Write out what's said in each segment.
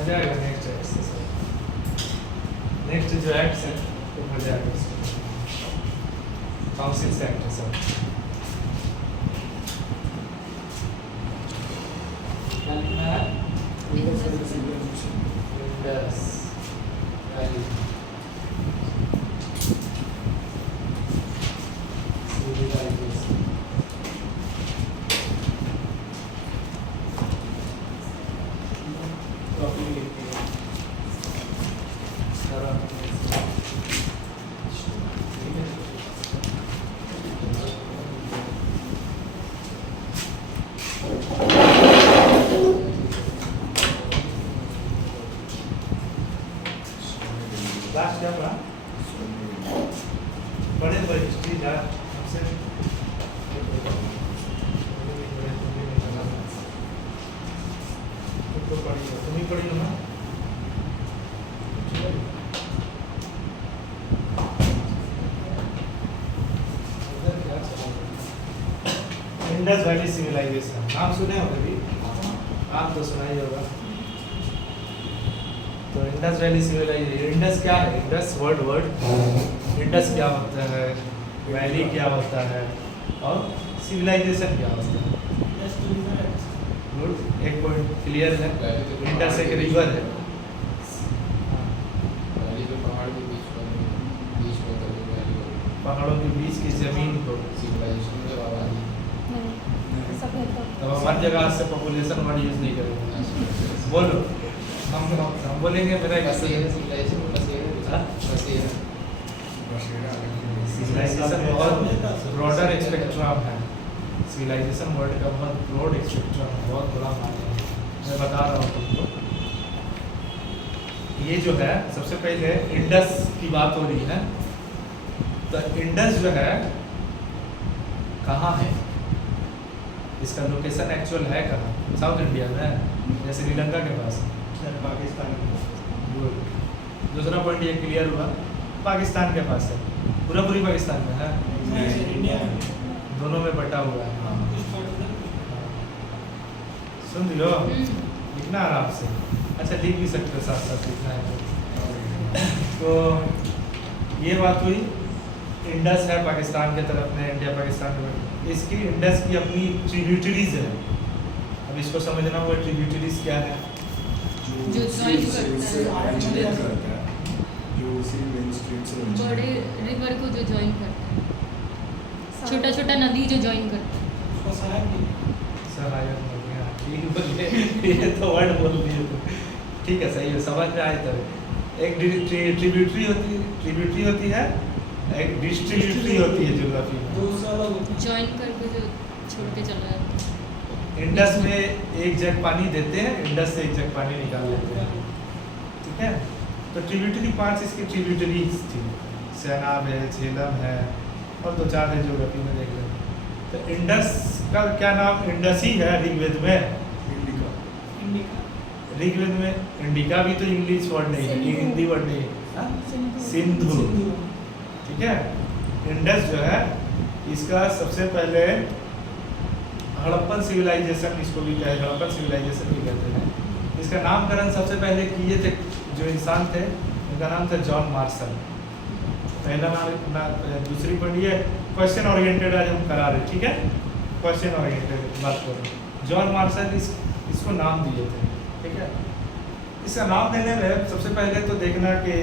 हो जाएगा next exercise. Next जो एक्ट है वो हो जाएगा काउंसिल से एक्ट है सब। इंडस वैली सिविलाइजेशन टॉपिक लिखते हैं लास्ट क्या पढ़ा? बड़े बड़े हिस्ट्री जा हमसे तो पढ़ी हो, तुम ही पढ़ी हो ना? इंडस वैली सिविलाइजेशन नाम सुने हो कभी? आप तो सुना ही होगा। तो इंडस वैली सिविलाइजेशन, इंडस क्या है? इंडस वर्ड इंडस क्या होता है, वैली क्या होता है और सिविलाइजेशन क्या होता है? गुड, एक पॉइंट क्लियर है। इंडस एक रिवर है। पहाड़ों के बीच की जमीन को तो हर जगह से पॉपुलेशन वर्ड यूज नहीं करेंगे। बोलो, हम बोलेंगे मेरा सिविलाइजेशन बहुत ब्रॉडर स्पेक्ट्रम है। सिविलाइजेशन वर्ड का बहुत ब्रॉड स्पेक्ट्रम है, बहुत बड़ा माना है। मैं बता रहा हूँ तुमको। ये जो है सबसे पहले इंडस की बात हो रही है। तो इंडस जो है कहाँ है, इसका लोकेशन एक्चुअल है कहाँ? साउथ इंडिया में या श्रीलंका के पास? पाकिस्तान। गुड। दूसरा पॉइंट ये क्लियर हुआ, पाकिस्तान के पास है। पूरी पाकिस्तान में है, इंडिया में दोनों में बटा हुआ है। सुन लो, लिखना आराम से। अच्छा, लिख भी सकते हो, साथ साथ लिखना है तो ये बात हुई। इंडस है पाकिस्तान के तरफ में, इंडिया पाकिस्तान में। इसकी इंडस की अपनी ट्रिब्यूटरीज है। अब इसको समझना होगा ट्रिब्यूटरीज क्या है। जो ज्वाइन करता है, जो उसी मेन स्ट्रीम से बड़े रिवर को जो ज्वाइन करता है, छोटा छोटा नदी जो ज्वाइन करता है। सहायक हो गया, ठीक बोलिए। ये तो वर्ड बोल दिए तो ठीक है, सही है, समझ में आए। तब एक ट्रिब्यूटरी होती है, एक डिस्ट्रीब्यूटरी होती है ज्योग्राफी में। ज्वाइन करके जो छोड़ के चला जाता है। इंडस में एक जग पानी देते हैं, इंडस से एक जग पानी निकाल लेते हैं, ठीक है। तो ट्रिब्यूटरी 5 इसकी ट्रिब्यूटरीज थी। सैनाब है, झेलम है और 2-4 है ज्योग्राफी में, देख लें। तो इंडस का क्या नाम? इंडस ही है ऋग्वेद में। ऋग्वेद में इंडिका भी तो इंग्लिश वर्ड नहीं है, ये हिंदी वर्ड नहीं है, सिंधु, ठीक है। इंडस जो है इसका सबसे पहले हड़प्पन सिविलाइजेशन इसको भी कहते हैं, हड़प्पन सिविलाइजेशन भी कहते हैं। इसका नामकरण सबसे पहले किए थे जो इंसान थे, उनका नाम था जॉन मार्शल। पहला नाम। दूसरी पढ़िए, क्वेश्चन ओरिएंटेड आज हम करा रहे, ठीक है। क्वेश्चन ओरिएंटेड बात करो। जॉन मार्शल इसको नाम दिए थे, ठीक है। इसका नाम देने में सबसे पहले तो देखना कि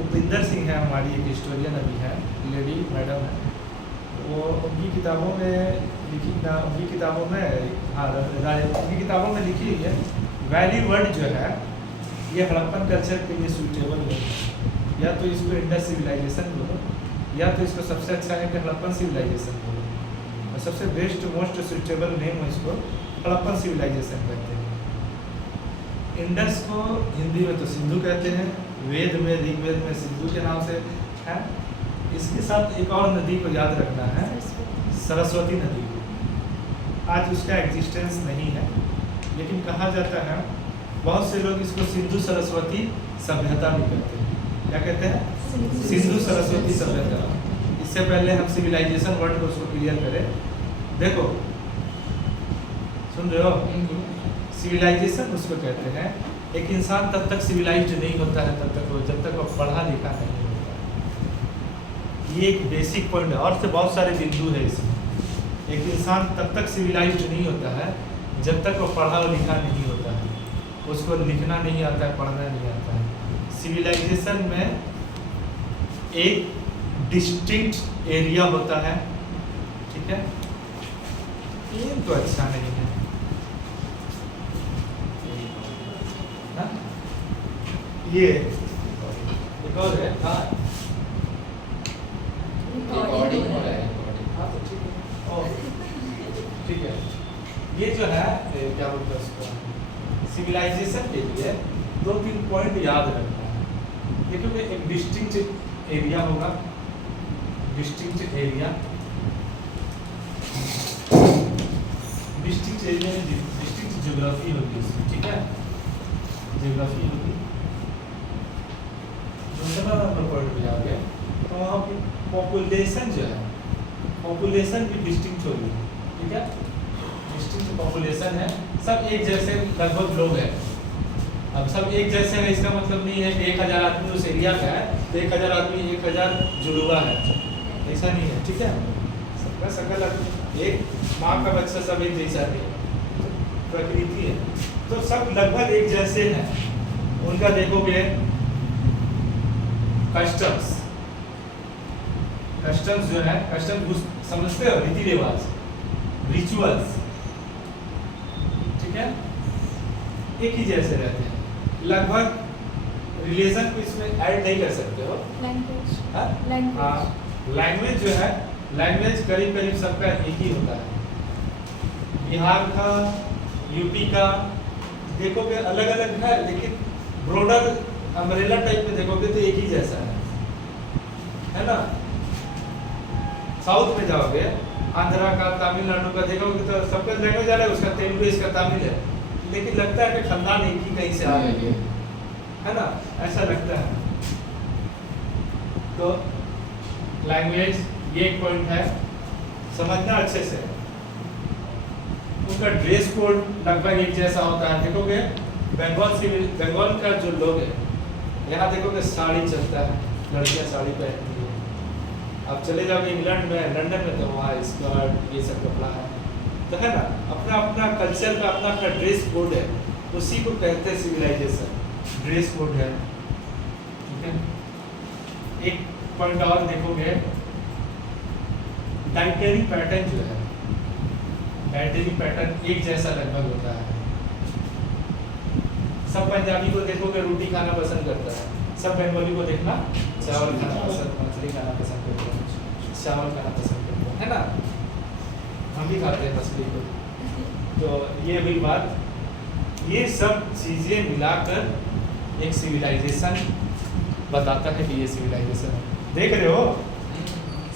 उपिंदर सिंह है, हमारी एक हिस्टोरियन अभी है, लेडी मैडम है, वो उनकी किताबों में लिखी ना, उनकी किताबों में, हाँ, उनकी किताबों में लिखी हुई है वैली वर्ड जो है ये हड़प्पन कल्चर के लिए सूटेबल नहीं है। या तो इसको इंडस सिविलाइजेशन बोलो, या तो इसको सबसे अच्छा है कि हड़प्पन सिविलाइजेशन बोलो। और सबसे बेस्ट मोस्ट सूटेबल नेम इसको हड़प्पन सिविलाइजेशन कहते हैं। इंडस को हिंदी में तो सिंधु कहते हैं, वेद में, ऋग्वेद में सिंधु के नाम से है। इसके साथ एक और नदी को याद रखना है, सरस्वती नदी। आज उसका एग्जिस्टेंस नहीं है, लेकिन कहा जाता है, बहुत से लोग इसको सिंधु सरस्वती सभ्यता भी कहते हैं। क्या कहते हैं? सिंधु सरस्वती सभ्यता। इससे पहले हम सिविलाइजेशन वर्ड को उसको क्लियर करें। देखो, सुन रहे हो? सिविलाइजेशन उसको कहते हैं। एक इंसान तब तक सिविलाइज्ड नहीं होता है तब तक वो, जब तक वो पढ़ा लिखा नहीं होता है। ये एक बेसिक पॉइंट है और से बहुत सारे बिंदु है इसमें। एक इंसान तब तक सिविलाइज्ड नहीं होता है जब तक वो पढ़ा और लिखा नहीं होता है, उसको लिखना नहीं आता है, पढ़ना नहीं आता है। सिविलाइजेशन में एक डिस्टिंक्ट एरिया होता है, ठीक है। ये तो अच्छा नहीं है ना? ये एक और है, हाँ रिकॉर्डिंग हो रहा है, रिकॉर्डिंग। हाँ, तो ठीक है। ओह, ठीक है। ये जो है क्या बोलते हैं उसको, सिविलाइजेशन के लिए 2-3 पॉइंट याद रखना है। देखो कि एक डिस्टिंक्ट एरिया होगा, डिस्टिंक्ट एरिया, डिस्टिंक्ट एरिया में डिस्टिंक्ट ज्योग्राफी होगी उसकी, ठीक है, ज्योग्राफी होगी। दूसरा नंबर पॉइंट पे जाओगे तो वहाँ की पॉपुलेशन जो है, पॉपुलेशन भी डिस्टिंक्ट होगी, ठीक है। डिस्टिंक्ट पॉपुलेशन है, सब एक जैसे लगभग लोग हैं। अब सब एक जैसे हैं इसका मतलब नहीं है कि 1000 आदमी उस एरिया का है तो 1000 आदमी 1000 जुड़वा है, ऐसा नहीं है, ठीक है। सबका शकल एक माँ का बच्चा सब एक जैसा नहीं है, प्रकृति है, तो सब लगभग एक जैसे हैं। उनका देखोगे कस्टम्स, कस्टम्स जो है, कस्टम्स समझते हो, रीति रिवाज, रिचुअल्स, ठीक है, एक ही जैसे रहते हैं। लगभग रिलीजन को इसमें ऐड नहीं कर सकते हो। लैंग्वेज, हाँ? लैंग्वेज। हाँ, लैंग्वेज जो है, लैंग्वेज करीब करीब सबका एक ही होता है। बिहार का, यूपी का देखोगे अलग अलग है, लेकिन ब्रॉडर अम्ब्रेला टाइप में देखोगे तो एक ही जैसा है ना। साउथ में जाओगे, आंध्रा का, तमिलनाडु का देखोगे तो सबका लैंग्वेज अलग है, उसका तेलुगु, इसका तमिल है, लेकिन लगता है कि खानदान एक ही कहीं से आ रही है ना, ऐसा लगता है। तो लैंग्वेज ये एक पॉइंट है, समझना अच्छे से। उनका ड्रेस कोड लगभग एक जैसा होता है। देखोगे बंगाल का जो लोग है, यहाँ देखोगे साड़ी चलता है, लड़कियाँ साड़ी पहनती है। अब चले जाओगे इंग्लैंड में, लंदन में, तो वहाँ स्कर्ट ये सब कपड़ा है, तो है ना, अपना अपना कल्चर का अपना अपना ड्रेस कोड है, उसी को कहते हैं सिविलाइजेशन, ड्रेस कोड है, ठीक है। एक पॉइंट और देखोगे, डाइटरी पैटर्न जो है, डाइटरी पैटर्न एक जैसा लगभग होता है। सब पंजाबी को देखोगे रोटी खाना पसंद करता है, सब बंगाली को देखना चावल खाना पसंद, मछली खाना पसंद करते हैं, चावल खाना पसंद करते हैं, है ना। हम भी खाते हैं मछली को। तो ये हुई बात, ये सब चीज़ें मिलाकर एक सिविलाइजेशन बताता है कि ये सिविलाइजेशन है। देख रहे हो,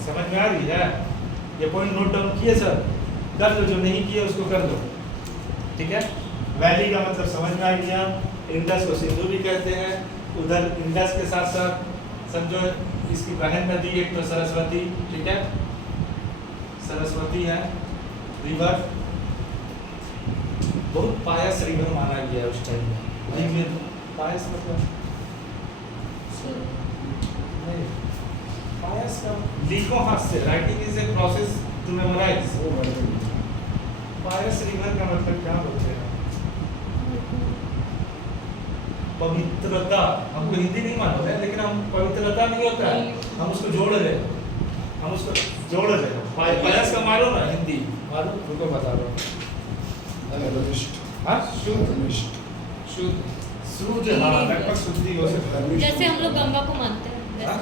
समझ में आ रही है? ये पॉइंट नोट डाउन किए सर, कर लो, जो नहीं किए उसको कर लो, ठीक है। वैली का मतलब समझ में आ गया। इंडस को सिंधु भी कहते हैं। उधर इंडस के साथ साथ समझो इसकी बहन नदी एक तो सरस्वती, ठीक है, सरस्वती है रिवर, बहुत पायस रिवर माना गया है उस टाइम में। पायस मतलब नहीं, पायस का लिखो हाथ से, writing is a process to memorize. पायस रिवर का मतलब क्या बोलते हैं? पवित्रता। हमको हिंदी नहीं मालूम है, लेकिन हम पवित्रता नहीं होता है, हम उसको जोड़ रहे हैं, हम उसको जोड़ रहे हैं। पायस का मालूम है हिंदी, मालूम, रुको बता दो। हाँ, शुद्ध, शुद्ध, हाँ, लगभग शुद्धि हो सकता है। जैसे हम लोग गंगा को मानते हैं, हाँ?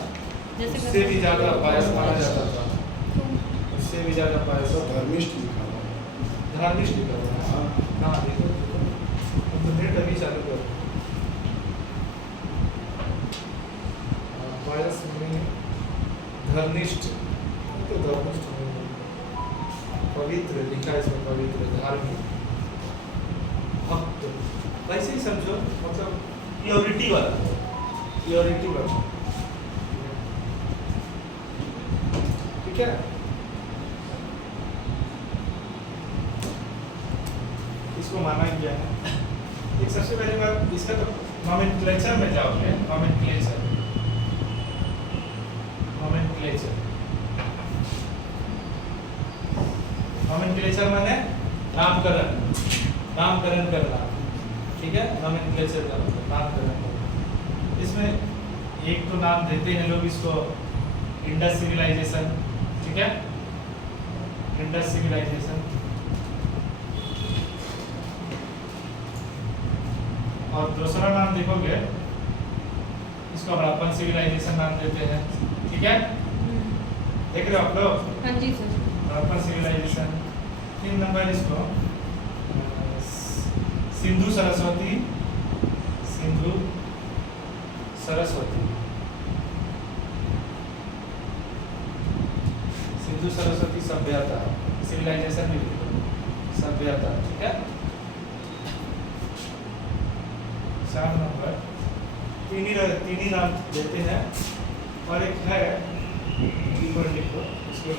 जैसे उससे भी ज्यादा पायस माना जाता था, क्यों? उससे भी ज्यादा पायस धर्मिष्ठ लिखा हुआ है। धार्मिक लिखा हुआ है। हाँ, हाँ, देखो हम तो नेट अभी चालू कर, पायस में धर्मिष्ठ, तो धर्मिष्ठ नहीं, पवित्र लिखा है इसमें, पवित्र, धार्मिक, भक्त, वैसे ही समझो, मतलब प्योरिटी वाला, प्योरिटी वाला, ठीक है। इसको माना गया है। एक सबसे पहली बात, इसका तो नॉमेनक्लेचर में जाओगे, नॉमेनक्लेचर माने नामकरण करना, ठीक है। नॉमेनक्लेचर का मतलब नामकरण करना। इसमें एक तो नाम देते हैं लोग इसको, इंडस सिविलाइजेशन, ठीक है, इंडस सिविलाइजेशन। और दूसरा नाम देखोगे, इसको हड़प्पन सिविलाइजेशन नाम देते हैं, ठीक है। देख रहे हो आप लोग, हाँ जी सर। हड़प्पन सिविलाइजेशन। 3 नंबर इसको सिंधु सरस्वती सभ्यता, सिविलाइजेशन भी सभ्यता, ठीक है। 4 नंबर तीन ही नाम देते हैं, और एक है लिखो, इसको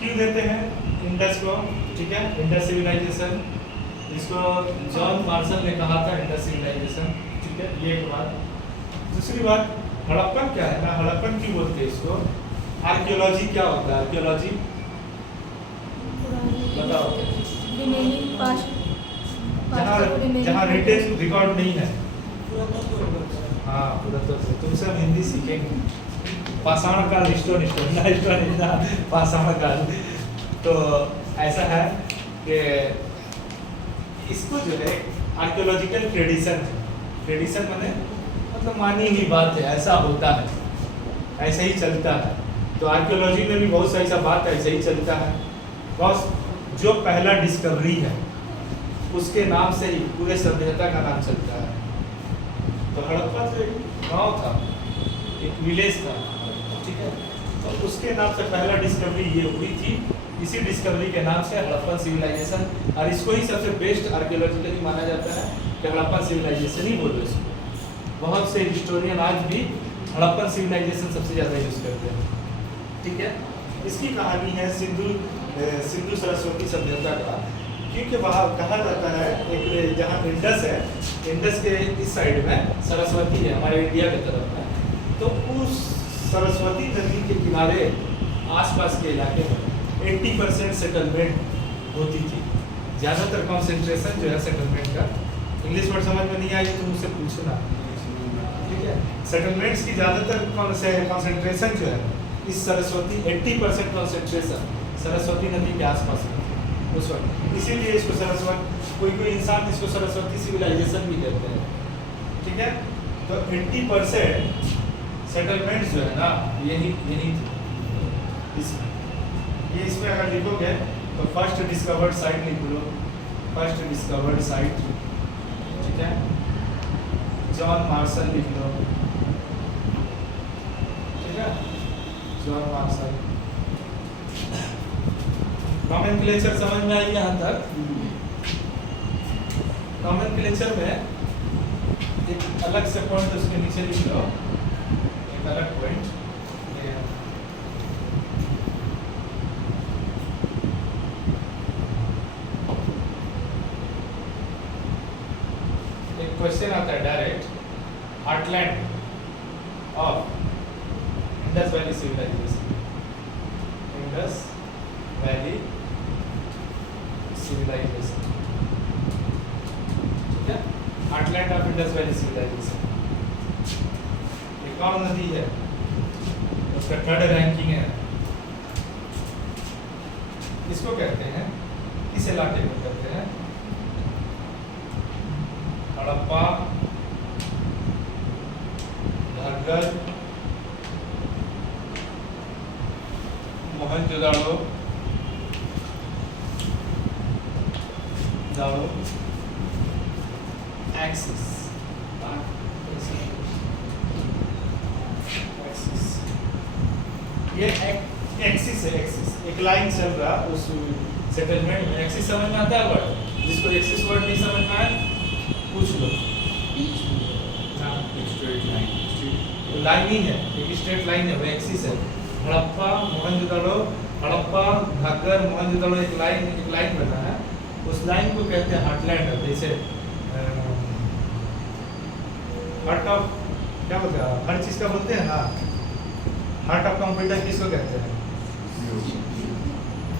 क्यों देते हैं इंडस को, ठीक है, इंडस सिविलाइजेशन। इसको जॉन मार्शल ने कहा था इंडस सिविलाइजेशन, ठीक है, ये एक बात। दूसरी बात, हड़प्पन क्या है ना, हड़प्पन क्यों बोलते हैं इसको? आर्कियोलॉजी क्या होता है? आर्कियोलॉजी बताओ। जहाँ रिटेन रिकॉर्ड नहीं है, हाँ, पुरातत्व से। तुमसे हम हिंदी सीखेंगे। पाषाण काल, पाषाण काल। तो ऐसा है कि इसको जो है आर्कियोलॉजिकल ट्रेडिशन माने मतलब मानी हुई बात है, ऐसा होता है, ऐसा ही चलता है। तो आर्कियोलॉजी में भी बहुत सा ऐसा बात ऐसा ही चलता है। बस जो पहला डिस्कवरी है उसके नाम से ही पूरे सभ्यता का नाम चलता है। तो हड़प्पा जो एक गाँव था, एक विलेज था, ठीक है, तो उसके नाम से पहला डिस्कवरी ये हुई थी। इसी डिस्कवरी के नाम से हड़प्पन सिविलाइजेशन, और इसको ही सबसे बेस्ट आर्कियोलॉजिकली माना जाता है कि हड़प्पन सिविलाइजेशन ही बोलो इसको। बहुत से हिस्टोरियन आज भी हड़प्पन सिविलाइजेशन सबसे ज़्यादा यूज करते हैं, ठीक है। इसकी कहानी है सिंधु सरस्वती सभ्यता का, क्योंकि वहाँ कहा जाता है एक जहाँ इंडस है, इंडस के इस साइड में सरस्वती है, हमारे इंडिया की तरफ में। तो उस सरस्वती नदी के किनारे आसपास के इलाके में 80% सेटलमेंट होती थी। ज़्यादातर कॉन्सेंट्रेशन जो है सेटलमेंट का, इंग्लिश वर्ड समझ में नहीं आएगी तो मुझसे पूछना, ठीक है। सेटलमेंट्स की ज़्यादातर कॉन्सेंट्रेशन जो है इस सरस्वती 80% कॉन्सेंट्रेशन सरस्वती नदी के आसपास में उस वक्त। इसीलिए इसको कोई इंसान इसको सरस्वती सिविलाइजेशन भी कहते हैं, ठीक है। तो 80% सेटलमेंट्स जो है ना यही इसमें, ये इसमें अगर लिखोगे तो फर्स्ट डिस्कवर्ड साइट लिख लो, फर्स्ट डिस्कवर्ड साइट, ठीक है, जॉन मार्शल लिख लो, ठीक है, जॉन मार्शल। नॉमेनक्लेचर समझ में आई यहाँ तक? नॉमेनक्लेचर में एक अलग से पॉइंट उसके नीचे लिख लो, एक अलग पॉइंट। एक क्वेश्चन आता है direct, heartland of Indus valley civilization, Indus valley civilization, ठीक है, heartland of Indus valley civilization. ये कौन नदी है, उसका 3rd रैंकिंग है। इसको कहते हैं, इस इलाके को कहते हैं हड़प्पा, घग्गर, मोहनजोदाड़ो एक्सिस, ये एक्सिस है, एक्सिस एक लाइन चल रहा उस सेटलमेंट में। एक्सिस समझ में आता है वर्ड? जिसको एक्सिस वर्ड नहीं समझ में आए पूछ लो। लाइन ही है, एक स्ट्रेट लाइन है, वो एक्सिस है। हड़प्पा, मोहनजोदाड़ो, हड़प्पा, घग्गर, मोहनजोदड़ो एक लाइन बना है, उस लाइन को कहते हैं हार्टलैंड। जैसे हार्ट ऑफ क्या बोलते हैं, हर चीज़ का बोलते हैं ना, हार्ट ऑफ कंप्यूटर किसको कहते हैं,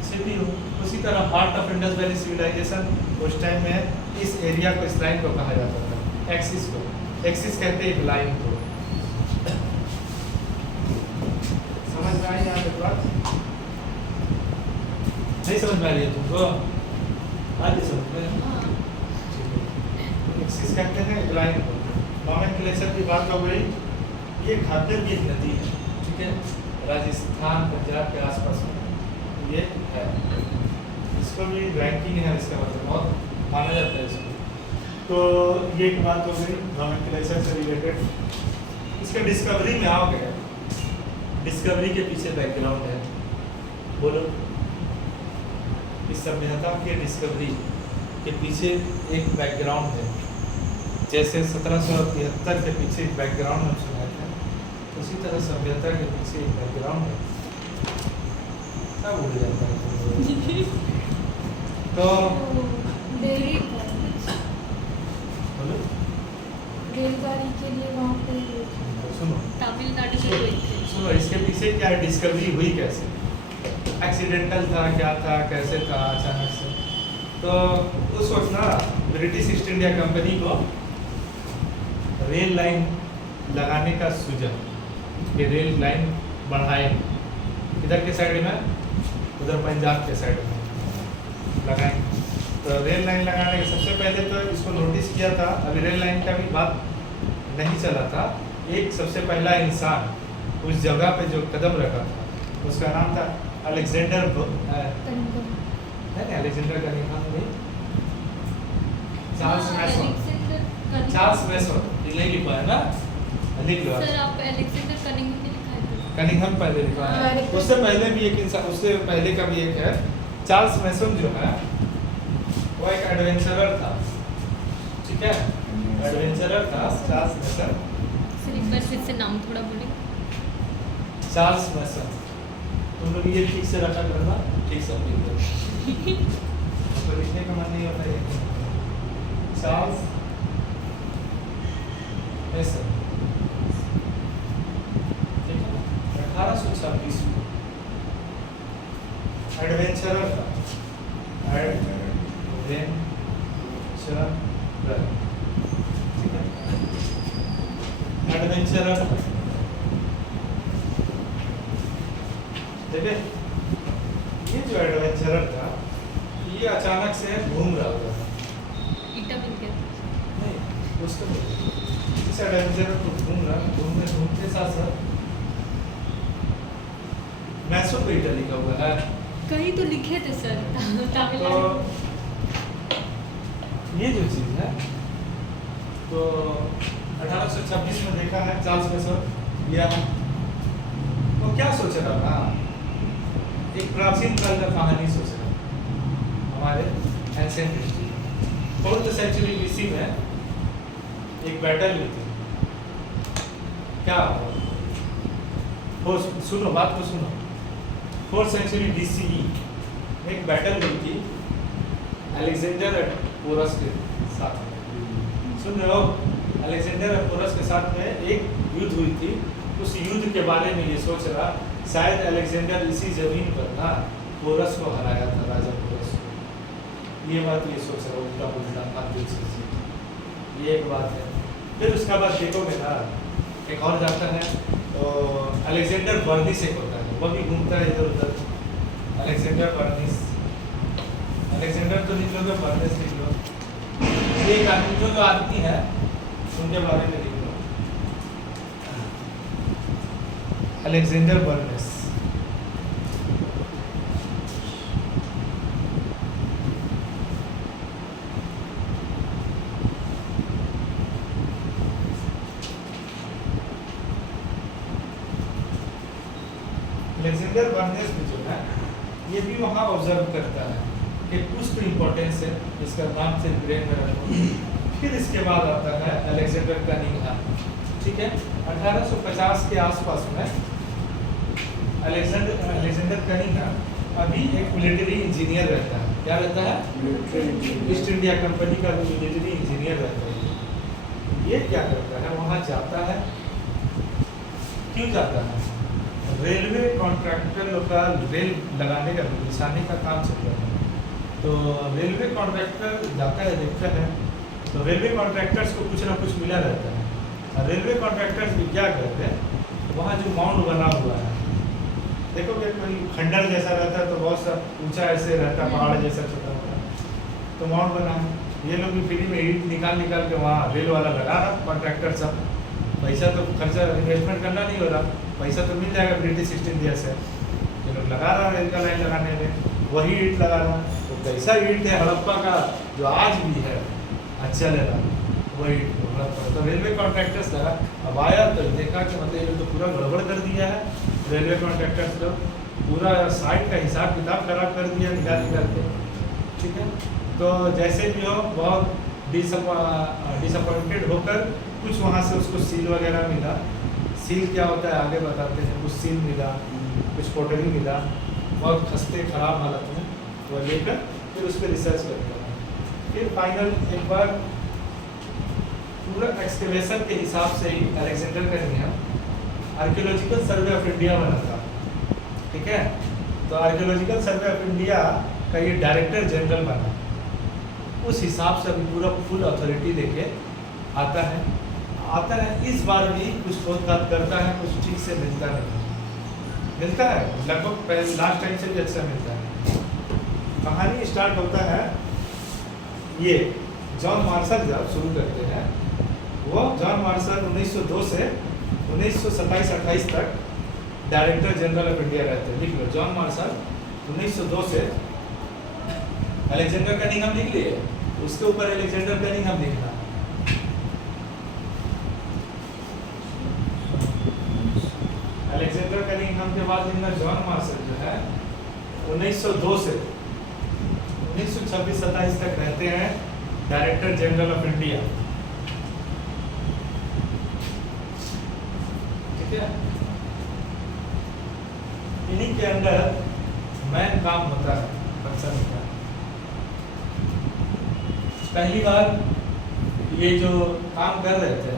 CPU। उसी तरह heart of Indus valley civilization उस टाइम में इस एरिया को, इस लाइन को कहा जाता था, एक्सिस को। एक्सिस कहते हैं एक लाइन को। समझ में आई यहाँ तक बात? नहीं समझ में आ रही है तुमको? आ रही समझ में? एक्सिस कहते हैं एक लाइन को। नॉमेनक्लेचर की बात हो गई। ये घाघर की एक नदी है, ठीक है, राजस्थान पंजाब के आसपास में ये है। इसको भी रैंकिंग है, इसका मतलब बहुत माना जाता है इसको। तो ये एक बात हो गई नॉमेनक्लेचर से रिलेटेड। इसका डिस्कवरी में आओ गया, डिस्कवरी के पीछे बैकग्राउंड है, बोलो। इस सभ्यता के डिस्कवरी के पीछे एक बैकग्राउंड है। जैसे 1773 के पीछे एक बैकग्राउंड हम सुनाए थे, उसी तरह सभ्यता के पीछे एक बैकग्राउंड है। सब उड़ जाता है तो बोलो। रेलगाड़ी के लिए वहाँ पे सुनो तमिलनाडु से कोई थे। सुनो, इसके पीछे क्या डिस्कवरी हुई, कैसे एक्सीडेंटल था, क्या था, कैसे था, अचानक से। तो उस वक्त ना ब्रिटिश ईस्ट इंडिया कंपनी को रेल लाइन लगाने का सूझा कि रेल लाइन बढ़ाए, इधर के साइड में, उधर पंजाब के साइड में लगाएं। तो रेल लाइन लगाने के सबसे पहले तो इसको नोटिस किया था, अभी रेल लाइन का भी बात नहीं चला था। एक सबसे पहला इंसान उस जगह पे जो कदम रखा था, उसका नाम था अलेक्जेंडर नहीं, अलेक्जेंडर का नहीं, चार्ल्स मैसन। चार्ल्स मैसन नहीं लिखा है ना, लिख लो। सर आप अलेक्जेंडर कनिंघम ने लिखा है तो। कनिंघम पहले लिखा है, उससे पहले भी एक इंसान, उससे पहले का भी एक है। चार्ल्स मैसन जो है वो एक एडवेंचरर था, ठीक है, एडवेंचरर था चार्ल्स मैसन। सर एक बार फिर से नाम थोड़ा बोले। चार्ल्स मैसन, तुम लोग ये ठीक से रखा करना, ठीक से लिख दो, तो लिखने का मन नहीं होता है। चार्ल्स मैसन, ठीक है, 1826 में एडवेंचरर था, एडवेंचरर, ठीक है, एडवेंचरर। देखिए ये जो एडवेंचरर था, ये अचानक से घूम रहा था, ईटा मिल गया था। नहीं उसको इस एडवेंचरर को घूमते साथ साथ मैसोपोटामिया लिखा हुआ है, कहीं तो लिखे थे सर तो तमिलनाडु। ये जो चीज़ है, तो 1826 में देखा है चार्ल्स मैसन लिया है। वो क्या सोच रहा था, एक प्राचीन काल का कहानी सोच रहा था, हमारे ancient history. 4th century BC में एक बैटल हुई थी, क्या हो, सुनो बात को सुनो। 4th सेंचुरी BCE में एक बैटल हुई थी अलेक्जेंडर और पोरस के साथ में, सुन रहे हो? अलेक्जेंडर और पोरस के साथ में एक युद्ध हुई थी। उस युद्ध के बारे में ये सोच रहा, शायद अलेक्जेंडर इसी जमीन पर ना पोरस को हराया था, राजा पोरस को। ये बात ये सोच रहा, उल्टा पुल्टा आप देख लीजिए, ये एक बात है। फिर उसका बाद देखोगे ना, एक और जाता है तो अलेक्जेंडर बर्निस एक होता है, वो भी घूमता है इधर उधर। अलेक्जेंडर बर्निस, अलेक्जेंडर तो लिख लो, बर्निस लिख लो। ये एक आदमी जो आदमी है उनके बारे में लिख लो, अलेक्जेंडर बर्निस। अलेक्जेंडर बर्निस भी जो है, ये भी वहाँ ऑब्जर्व करता है कि कुछ तो इम्पोर्टेंस है, इसका नाम से ब्रेन में रखो। फिर इसके बाद आता है अलेक्जेंडर कनिंघम, ठीक है। 1850 के आसपास में अलेक्जेंडर कनिंघम अभी एक मिलिट्री इंजीनियर रहता है। क्या रहता है? ईस्ट इंडिया कंपनी का मिलिट्री इंजीनियर रहता है। ये क्या करता है, वहाँ जाता है। क्यों जाता है? रेलवे कॉन्ट्रैक्टर लोग का रेल लगाने का, बिछाने का काम चल रहा है। तो रेलवे कॉन्ट्रैक्टर जाता है, देखता है, तो रेलवे कॉन्ट्रैक्टर्स को कुछ ना कुछ मिला रहता है। और रेलवे कॉन्ट्रैक्टर्स भी क्या करते हैं, वहाँ जो माउंट बना हुआ है, देखोगे कोई खंडर जैसा रहता है तो बहुत सा ऊंचा ऐसे रहता है, पहाड़ जैसा छोटा मोटा, तो माउंट बना है। ये लोग भी फ्री में ईंट निकाल निकाल के वहाँ रेल वाला लगा रहा, कॉन्ट्रैक्टर सब। पैसा तो खर्चा इन्वेस्टमेंट करना नहीं हो रहा, पैसा तो मिल जाएगा ब्रिटिश ईस्ट इंडिया से। ये लोग लगा रहा रेल का लाइन लगाने में, वही ईंट लगा रहा। तो कैसा ईंट है हड़प्पा का, जो आज भी है अच्छा लगा वही हड़प्पा। तो रेलवे कॉन्ट्रैक्टर्स लगा, अब आया तो देखा कि मतलब ये तो पूरा गड़बड़ कर दिया है। रेलवे कॉन्ट्रैक्टर्स लोग पूरा साइड का हिसाब किताब खराब कर दिया निकाल के, ठीक है। तो जैसे भी हो बहुत डिसअपॉइंटेड होकर कुछ वहाँ से उसको सील वगैरह मिला। सील क्या होता है आगे बताते हैं। कुछ सील मिला, कुछ पोटली मिला, बहुत खस्ते ख़राब हालत में, वो लेकर फिर उस पर रिसर्च करते हैं। फिर फाइनल एक बार पूरा एक्सकेवेशन के हिसाब से ही अलेक्जेंडर का नियम आर्कियोलॉजिकल सर्वे ऑफ इंडिया बना था, ठीक है। तो आर्कियोलॉजिकल सर्वे ऑफ इंडिया का ये डायरेक्टर जनरल बना। उस हिसाब से अभी पूरा फुल अथॉरिटी लेके आता है। इस बार भी कुछ खोज-खाद करता है, कुछ ठीक से मिलता नहीं, मिलता है लगभग लास्ट टाइम से भी अच्छा मिलता है। कहानी स्टार्ट होता है, ये जॉन मार्शल जब शुरू करते हैं, वो जॉन मार्शल 1902 से 1927-28 तक डायरेक्टर जनरल ऑफ इंडिया रहते हैं। लिख लो, जॉन मार्शल 1902 से अलेक्जेंडर कनिंघम लिख लिए, उसके ऊपर अलेक्जेंडर कनिंघम लिखना। अलेक्जेंडर कनिंघम के बाद लिखना जॉन मार्शल जो है 1902 से 1926-27 तक रहते हैं डायरेक्टर जनरल ऑफ इंडिया, ठीक है। इन्हीं के अंदर मैन काम होता है, फंक्शन होता है। पहली बार ये जो काम कर रहे थे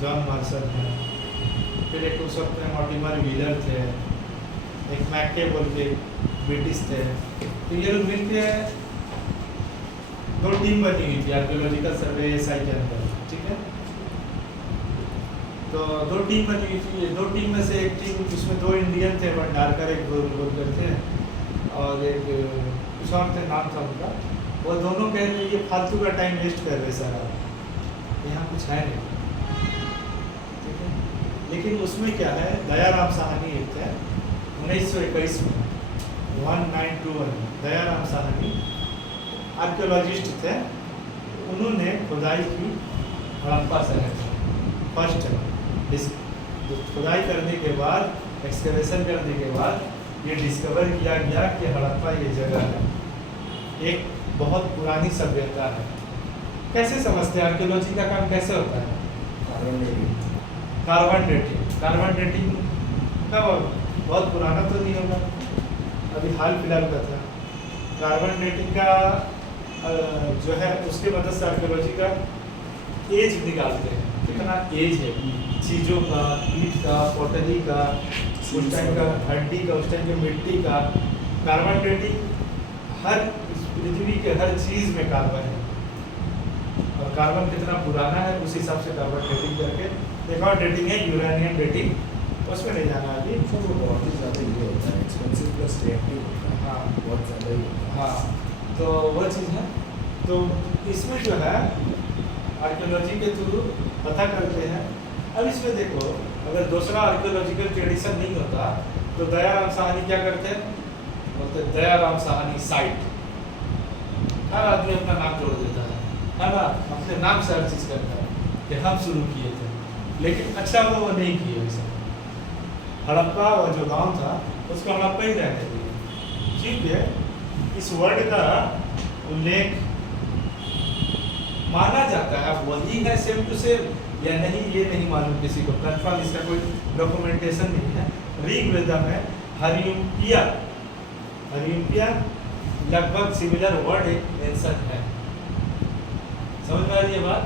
जॉन मार्शल हैं, फिर एक उस वक्त में मॉर्टिमर व्हीलर थे, एक मैके बोल के ब्रिटिश थे। तो ये लोग मिलके 2 टीम बनी हुई थी आर्कियोलॉजिकल सर्वे एसआई के अंदर, ठीक है। तो 2 टीम बनी हुई थी। 2 टीम में से एक टीम, इसमें 2 इंडियन थे, भंडारकर एक गोलकर थे और एक कुछ और थे, नाम था उनका। वो दोनों कह रहे ये फालतू का टाइम वेस्ट कर रहे सर, आप यहाँ कुछ है नहीं, ठीक है। लेकिन उसमें क्या है, दयाराम साहनी एक थे 1921 में 1921 दयाराम साहनी आर्कियोलॉजिस्ट थे। उन्होंने खुदाई की हड़प्पा शहर में फर्स्ट खुदाई करने के बाद, एक्सकेवेशन करने के बाद ये डिस्कवर किया गया कि हड़प्पा ये जगह है, एक बहुत पुरानी सभ्यता है। कैसे समझते हैं आर्कियोलॉजी का काम कैसे होता है? कार्बन डेटिंग कब, बहुत पुराना तो नहीं होगा, अभी हाल फिलहाल का था। कार्बन डेटिंग का जो है उसके मदद से आर्कियोलॉजी का एज निकालते हैं, कितना एज है चीज़ों का, ईंट का, पोटली का, उस टाइम का हड्डी का, उस टाइम की मिट्टी का। कार्बन डेटिंग हर पृथ्वी के हर चीज़ में कार्बन है, और कार्बन कितना पुराना है उस हिसाब से कार्बन डेटिंग करके। एक और डेटिंग है यूरेनियम डेटिंग, उसमें नहीं जाना अभी। सर वो बहुत ही ज़्यादा ये होता है, एक्सपेंसिव प्लस रिएक्टिव होता है। हाँ, बहुत ज़्यादा ही होता है। हाँ, तो वो चीज़ है। तो इसमें जो है आर्कियोलॉजी के थ्रू पता करते हैं। अब इसमें देखो, अगर दूसरा आर्कियोलॉजिकल ट्रेडिशन नहीं होता तो दयाराम साहनी क्या करते, बोलते दयाराम साहनी साइट। हर आदमी अपना नाम जोड़ देता है ना, अपने नाम से हर चीज़ करता है कि हम शुरू किए थे, लेकिन अच्छा वो नहीं किए वैसे। हड़प्पा और जो गांव था उसको हड़प्पा ही रहने दिए, ठीक है। इस वर्ड का उल्लेख माना जाता है, अब वही है सेम टू सेम या नहीं ये नहीं मालूम किसी को, कंफर्म इसका कोई डॉक्यूमेंटेशन नहीं है। ऋग्वेद में हरियुम्पिया, हरियुम्पिया लगभग सिमिलर वर्ड एक मेंशन है। समझ में आ रही है बात?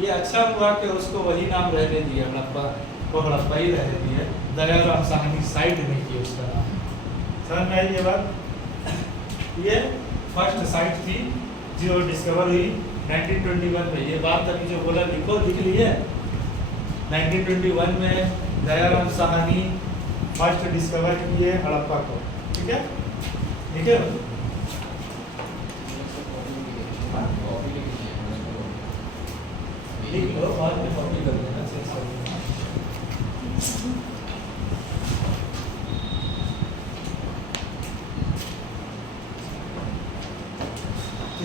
ये अच्छा हुआ कि उसको वही नाम रहने दिया, हड़प्पा को हड़प्पा ही रहने दिया, दयाराम साहनी साइट नहीं किया उसका नाम। समझ में आई ये बात? ये फर्स्ट साइट थी जो डिस्कवर हुई 1921 में। ये बात अभी जो बोला लिखो, लिख ली है। 1921 में दयाराम साहनी फर्स्ट डिस्कवर किए हड़प्पा को। ठीक है, ठीक है। लिख लो, बाद में कॉपी कर देना।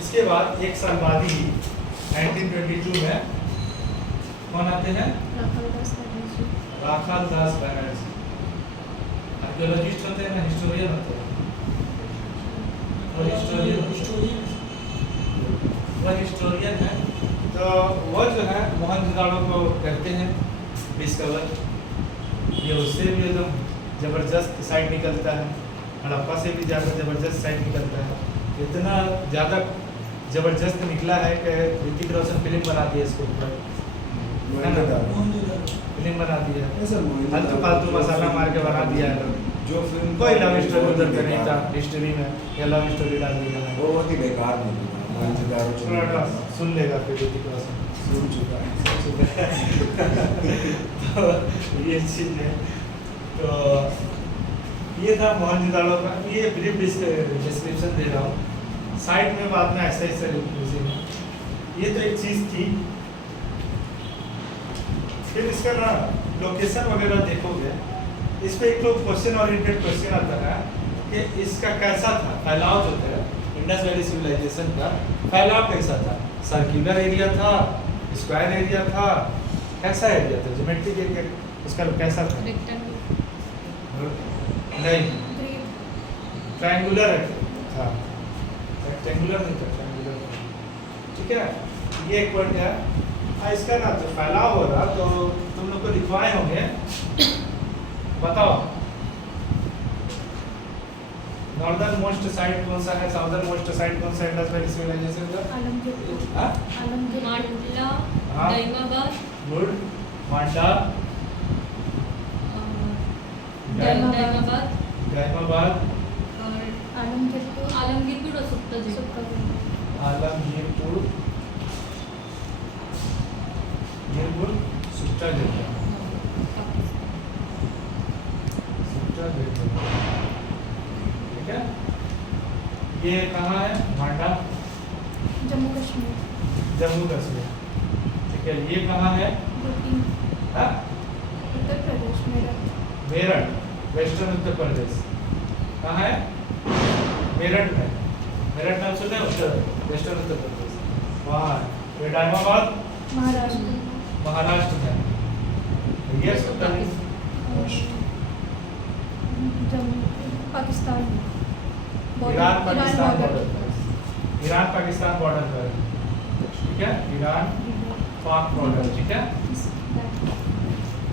इसके बाद एक साल बाद ही 1922 में कौन आते हैं? राखाल दास बनर्जी। आर्कियोलॉजिस्ट होते हैं ना, हिस्टोरियन होते हैं। वो हिस्टोरियन है। तो वो जो है मोहनजोदाड़ो को कहते हैं डिस्कवर। ये उससे भी एकदम ज़बरदस्त साइड निकलता है, हड़प्पा से भी ज़्यादा ज़बरदस्त साइड निकलता है। इतना ज़्यादा ज़बरदस्त निकला है कि ऋतिक रोशन फिल्म बना दिया इसके ऊपर, फिल्म बना दिया। फालतू फालतू मसाला मार के बना दिया है। जो फिल्म कोई लव स्टोरी उधर का नहीं था हिस्ट्री में, या लव स्टोरी डाल दिया है। वो बहुत ही बेकार निकला। थोड़ा सुन लेगा फिर ऋतिक रोशन, सुन चुका है। तो ये चीज़ है। तो ये था मोहनजोदाड़ो का। ये ब्रीफ डिस्क्रिप्शन दे रहा हूँ, साइड में बाद में ऐसा ऐसा लिखूंगा। ये तो एक चीज़ थी। फिर इसका ना लोकेशन वगैरह देखोगे, इस पे एक तो क्वेश्चन ओरिएंटेड क्वेश्चन आता है कि इसका कैसा था फैलाव, जो था इंडस वैली सिविलाइजेशन का फैलाव कैसा था। सर्कुलर एरिया था, स्क्वायर एरिया था, कैसा एरिया था? ज्योमेट्रिक एरिया उसका कैसा था? नहीं, ट्रायंगुलर था, रेक्टेंगुलर नहीं था, ट्रायंगुलर था। ठीक है, ये एक पॉइंट है। इसका ना तो फैलाव हो रहा, तो तुम लोग को लिखवाए होंगे, बताओ नॉर्दर्न मोस्ट साइट कौन सा है, साउदर्न मोस्ट साइट कौन सा है इंडस वैली सिविलाइजेशन का? मांडला, हाँ। दाइमाबाद, गुड, मांडा, दाइमाबाद गायमाबाद, और आलमगीरपुर आलमगीरपुर और सुक्ता आलमगीरपुर, गिरपुर, सुट्टा गिरपुर, सुट्टा गिरपुर। ठीक है, ये कहाँ है? मांडा, जम्मू कश्मीर जम्मू कश्मीर। ठीक है, ये कहाँ है? यूपी हाँ? उत्तर प्रदेश मेरठ मेरठ, वेस्टर्न उत्तर प्रदेश। कहाँ है? मेरठ में। मेरठ नाम सुने हो? वेस्टर्न उत्तर प्रदेश वहाँ है। ये दाइमाबाद महाराष्ट्र महाराष्ट्र में। ये सुट्टा Jammu Pakistan Iran Pakistan border। Border पर, ईरान पाकिस्तान बॉर्डर पर। ठीक है, ईरान पाक बॉर्डर। ठीक है,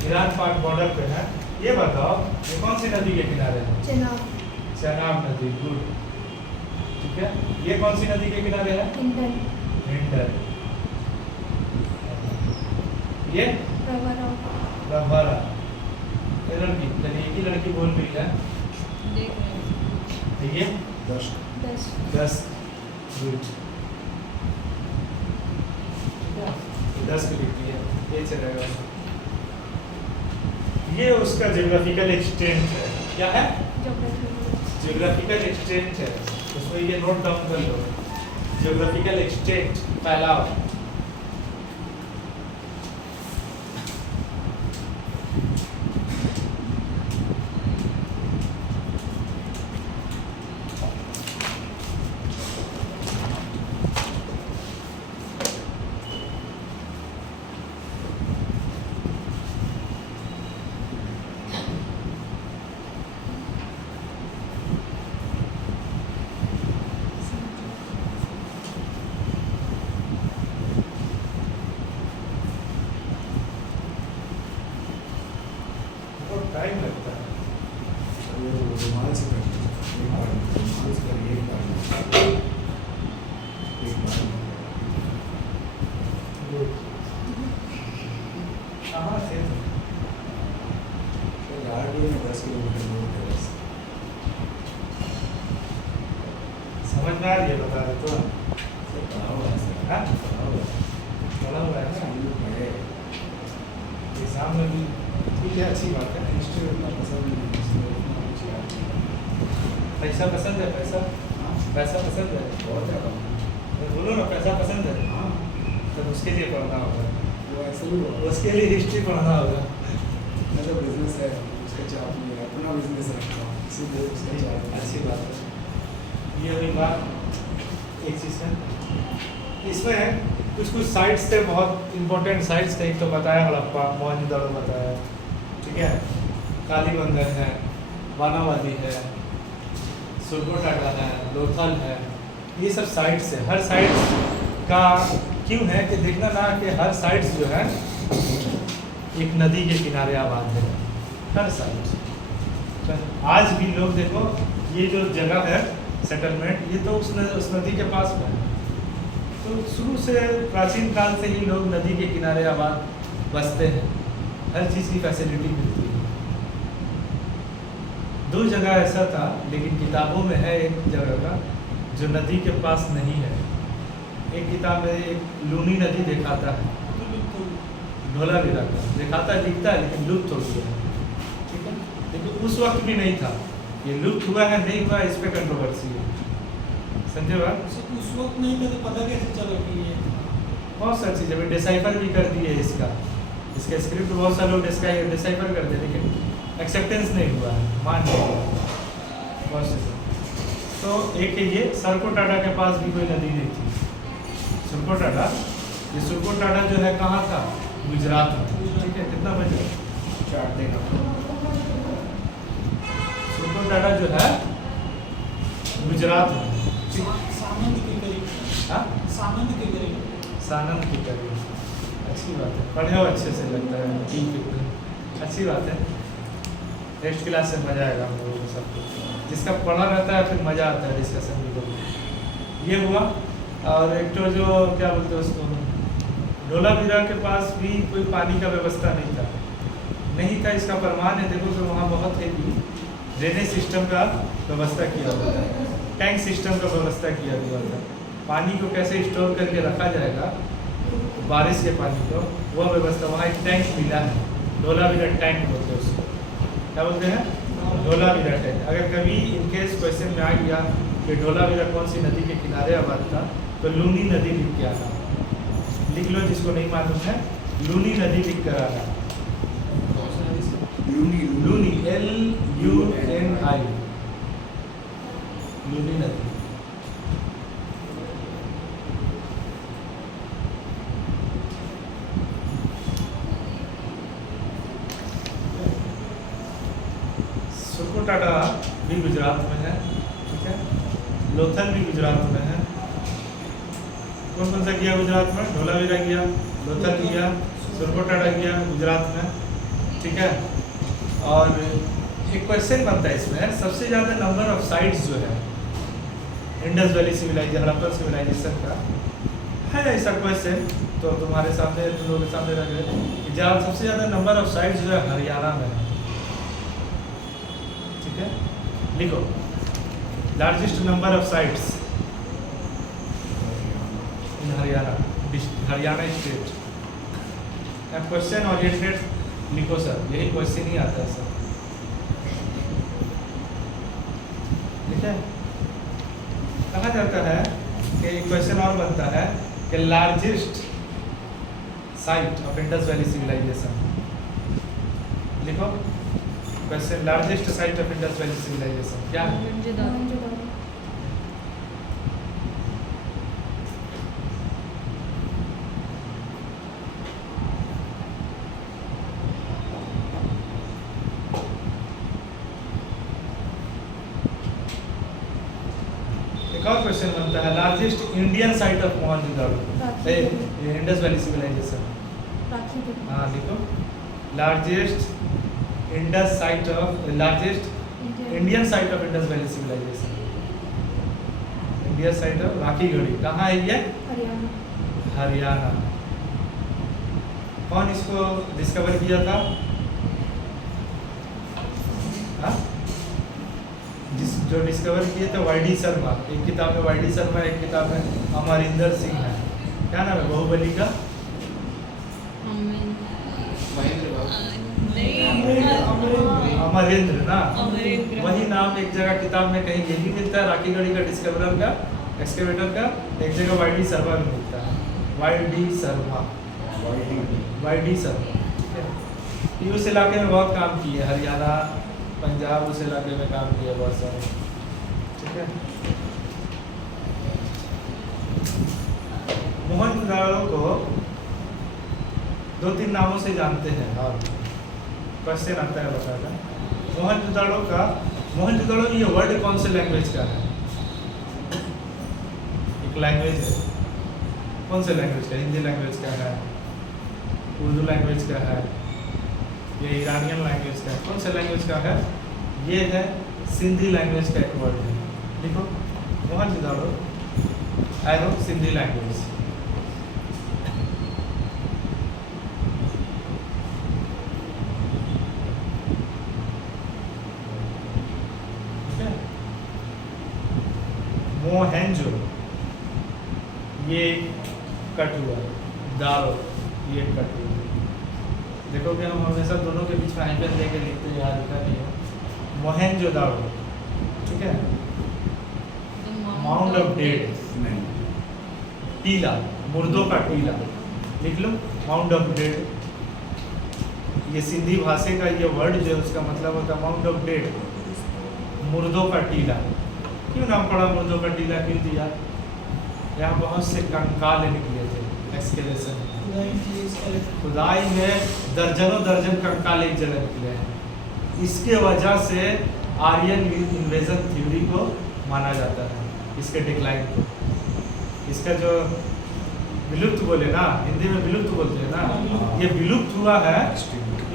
ईरान पाक बॉर्डर पे है। ये बताओ ये कौन सी नदी के किनारे है? चेनाब चेनाब नदी। गुड। ठीक है, ये कौन सी नदी के किनारे है? हिंडन हिंडन। ये प्रवरा रबारा। ये लड़की, चलिए एक ही लड़की बोल रही है। देख रहे हैं। ये 10 10। गुड। 10 की लिखी है, ये चलेगा। ये उसका जियोग्राफिकल एक्सटेंट है। क्या है? जियोग्राफिकल एक्सटेंट है, उसमें ये नोट डाउन कर लो। जियोग्राफिकल एक्सटेंट, फैलाव। समझ में आ रही है बता रहे तो सर पढ़ा हुआ है सर। हाँ? पढ़ा हुआ है। पढ़ा हुआ है ना स्कूल में पढ़े। एग्जाम में भी ठीक है, अच्छी बात है। हिस्ट्री उतना पसंद नहीं है, इसलिए उतना कुछ याद नहीं है। पैसा पसंद है? पैसा हाँ, पैसा पसंद है? बहुत ज़्यादा। बोलो ना, पैसा पसंद है हाँ, तो उसके लिए पढ़ना होगा, वो ऐसे ही हुआ। उसके लिए हिस्ट्री पढ़ना होगा। मेरा बिजनेस है, उसका चाप नहीं है, अपना बिजनेस रखता हूँ, इसीलिए उसका चाप है। अच्छी बात है। ये हुई बात एक चीज़ है। इसमें कुछ कुछ साइट्स थे, बहुत इंपॉर्टेंट साइट्स थे। एक तो बताया हड़प्पा, मोहनजोदड़ो बताया, ठीक है, कालीबंगन है, वानावादी है, सुरकोटाडा है, लोथल है, ये सब साइट्स है। हर साइट्स का क्यों है कि देखना ना कि हर साइट्स जो है एक नदी के किनारे आबाद है, हर साइट। तो आज भी लोग देखो, ये जो जगह है सेटलमेंट, ये तो उस नदी के पास में है। तो शुरू से प्राचीन काल से ही लोग नदी के किनारे आबाद बसते हैं, हर चीज़ की फैसिलिटी मिलती है। दो जगह ऐसा था, लेकिन किताबों में है एक जगह का जो नदी के पास नहीं है। एक किताब में एक लूनी नदी दिखाता है, धोलावीरा का दिखाता है, दिखता है, लेकिन लुप्त हो गया है, ठीक है। लेकिन उस वक्त भी नहीं था, ये लुप्त हुआ है नहीं हुआ, इस पर कंट्रोवर्सी है, समझे बात। उस वक्त नहीं था तो पता कैसे चला कि ये बहुत सारी चीज़ें अभी डिसाइफर भी कर दिए इसका स्क्रिप्ट बहुत सारे लोग डिसाइफर कर दिए, लेकिन एक्सेप्टेंस नहीं हुआ है, मान नहीं हुआ बहुत से। तो एक है ये, सरकोटाडा के पास भी कोई नदी नहीं थी। सुरकोटाडा, ये सुरकोटाडा जो है कहाँ था? गुजरात में, ठीक है। कितना बजे? चाट देगा। सुरकोटाडा जो है गुजरात में, ठीक। सानंद के करीब, हाँ, सानंद के करीब। सानंद की करीब, अच्छी बात है, पढ़े हो अच्छे से लगता है, ठीक, अच्छी बात है। नेक्स्ट क्लास से मज़ा आएगा हम लोगों को सबको, जिसका पढ़ा रहता है फिर मज़ा आता है डिस्कशन भी करने। ये हुआ। और एक तो जो क्या बोलते हैं उसको, धोलावीरा के पास भी कोई पानी का व्यवस्था नहीं था। इसका प्रमाण है, देखो कि वहाँ बहुत है कि ड्रेनेज सिस्टम का व्यवस्था किया हुआ था, टैंक सिस्टम का व्यवस्था किया हुआ था। पानी को कैसे स्टोर करके रखा जाएगा, बारिश के पानी को, वह व्यवस्था। वहाँ एक टैंक मिला है, धोलावीरा टैंक बोलते हैं उसको, क्या बोलते हैं? धोलावीरा टैंक। अगर कभी इनकेस क्वेश्चन में आ गया कि धोलावीरा कौन सी नदी के किनारे आबाद था, तो लूनी नदी लिख के आना, लिख लो जिसको नहीं मालूम है, लूनी नदी लिख कर आना। लूनी लूनी, LUNI, लूनी नदी। सुरकोटाडा भी गुजरात में है, ठीक है। लोथल भी गुजरात में है। कौन कौन सा किया गुजरात में? धोलावीरा किया, लोथल किया, सुरकोटाडा किया गुजरात में, ठीक है। और एक क्वेश्चन बनता है इसमें, सबसे ज़्यादा नंबर ऑफ साइट्स जो है Indus valley civilisation, Harappan civilization का है ऐसा क्वेश्चन, तो तुम्हारे सामने, तुम लोगों के सामने रख गए कि जहाँ सबसे ज़्यादा नंबर ऑफ साइट्स जो है हरियाणा में है, ठीक है। लिखो, largest number of sites in Haryana, Haryana state. Question oriented लिखो सर, यही क्वेश्चन ही आता है सर, ठीक है। कहा जाता है कि क्वेश्चन और बनता है कि largest site of Indus valley civilization. लिखो question, largest site of Indus valley civilization क्या है? मोहनजोदड़ो। एक और क्वेश्चन बनता है, largest Indian site of Mohenjodaro, Indus valley civilization. Rakhi के हाँ लिखो, largest Indus site of, largest Indian site of Indus valley civilization. Indian site of Rakhigarhi कहाँ है ये? हरियाणा। हरियाणा। कौन इसको डिस्कवर किया था? हाँ? जिस जो डिस्कवर किए थे वाई.डी. शर्मा। एक किताब में वाई.डी. शर्मा, एक किताब में अमरिंदर सिंह है। क्या नाम है बाहुबली का? महेंद्र बाबू। अमरेंद्र ना, अमरेंद्र। वही नाम एक जगह किताब में कहीं ये भी मिलता है, राखीगढ़ी का डिस्कवरर का, एक्सकेवेटर का, एक जगह वाई.डी. शर्मा भी मिलता है। वाई.डी. शर्मा, वाई.डी. शर्मा, ठीक है। ये उस इलाके में बहुत काम किए, हरियाणा, पंजाब, उस इलाके में काम किया बहुत सारे, ठीक है। मोहनजोदड़ो को 2-3 नामों से जानते हैं और क्वेश्चन आता है बताना। मोहनजोदड़ो ये वर्ड कौन से लैंग्वेज का है? एक लैंग्वेज है, कौन से लैंग्वेज का? हिंदी लैंग्वेज का है, उर्दू लैंग्वेज का है, ये ईरानियन लैंग्वेज का है, कौन से लैंग्वेज का है? ये है सिंधी लैंग्वेज का एक वर्ड है। देखो मोहनजोदड़ो एरो सिंधी लैंग्वेज। मोहेंजो ये कट हुआ, दारो ये कट हुआ। देखो कि हम हमेशा दोनों के बीच में हाइफन लेके लिखते हैं, याद रखा नहीं हो। मोहेंजोदारो, ठीक है। माउंट ऑफ डेड, टीला, मुर्दों का टीला, लिख लो माउंट ऑफ डेड। ये सिंधी भाषा का ये वर्ड जो है उसका मतलब होता है माउंट ऑफ डेड, मुर्दों का टीला। क्यों नाम पड़ा मुर्दों का टीला, क्यों दिया? यहाँ बहुत से कंकाल निकले थे, एक्सकेलेशन खुदाई में दर्जन कंकाल एक जगह निकले हैं। इसके वजह से आर्यन इन्वेजन थ्योरी को माना जाता है, इसके डिक्लाइन को। इसका जो विलुप्त बोले ना, हिंदी में विलुप्त बोलते हैं ना, ये विलुप्त हुआ है।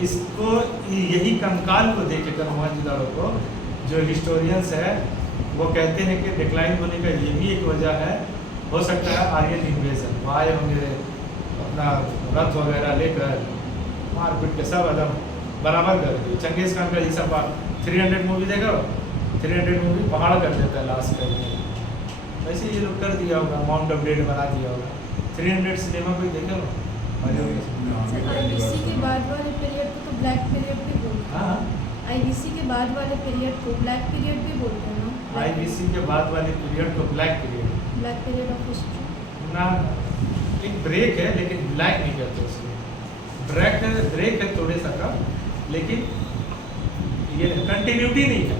इसको यही कंकाल को देख कर मोहनजोदड़ो को जो हिस्टोरियंस है वो कहते हैं कि डिक्लाइन होने का ये भी एक वजह है, हो सकता है आर्यन इन्वेजन, वो आए होंगे अपना रथ वगैरह लेकर मारपीट के सब एकदम बराबर कर दिए। चंगेज़ खान का जैसा 300 मूवी देखा, 300 मूवी पहाड़ कर देता है लास्ट कर, वैसे ये लोग कर दिया होगा, माउंट ऑफ डेड बना दिया होगा। 300 सिनेमा कोई देखा हो? आईबीसी के बाद वाले पीरियड को तो ब्लैक पीरियड भी बोलते हैं। हाँ, आईबीसी के बाद वाले पीरियड को ब्लैक पीरियड भी बोलते हैं ना। आईबीसी के बाद वाले पीरियड को black period, black period of history ना एक ब्रेक है लेकिन ब्लैक नहीं कहते उसको। ब्रेक है थोड़े सा का, लेकिन ये कंटिन्यूटी नहीं है,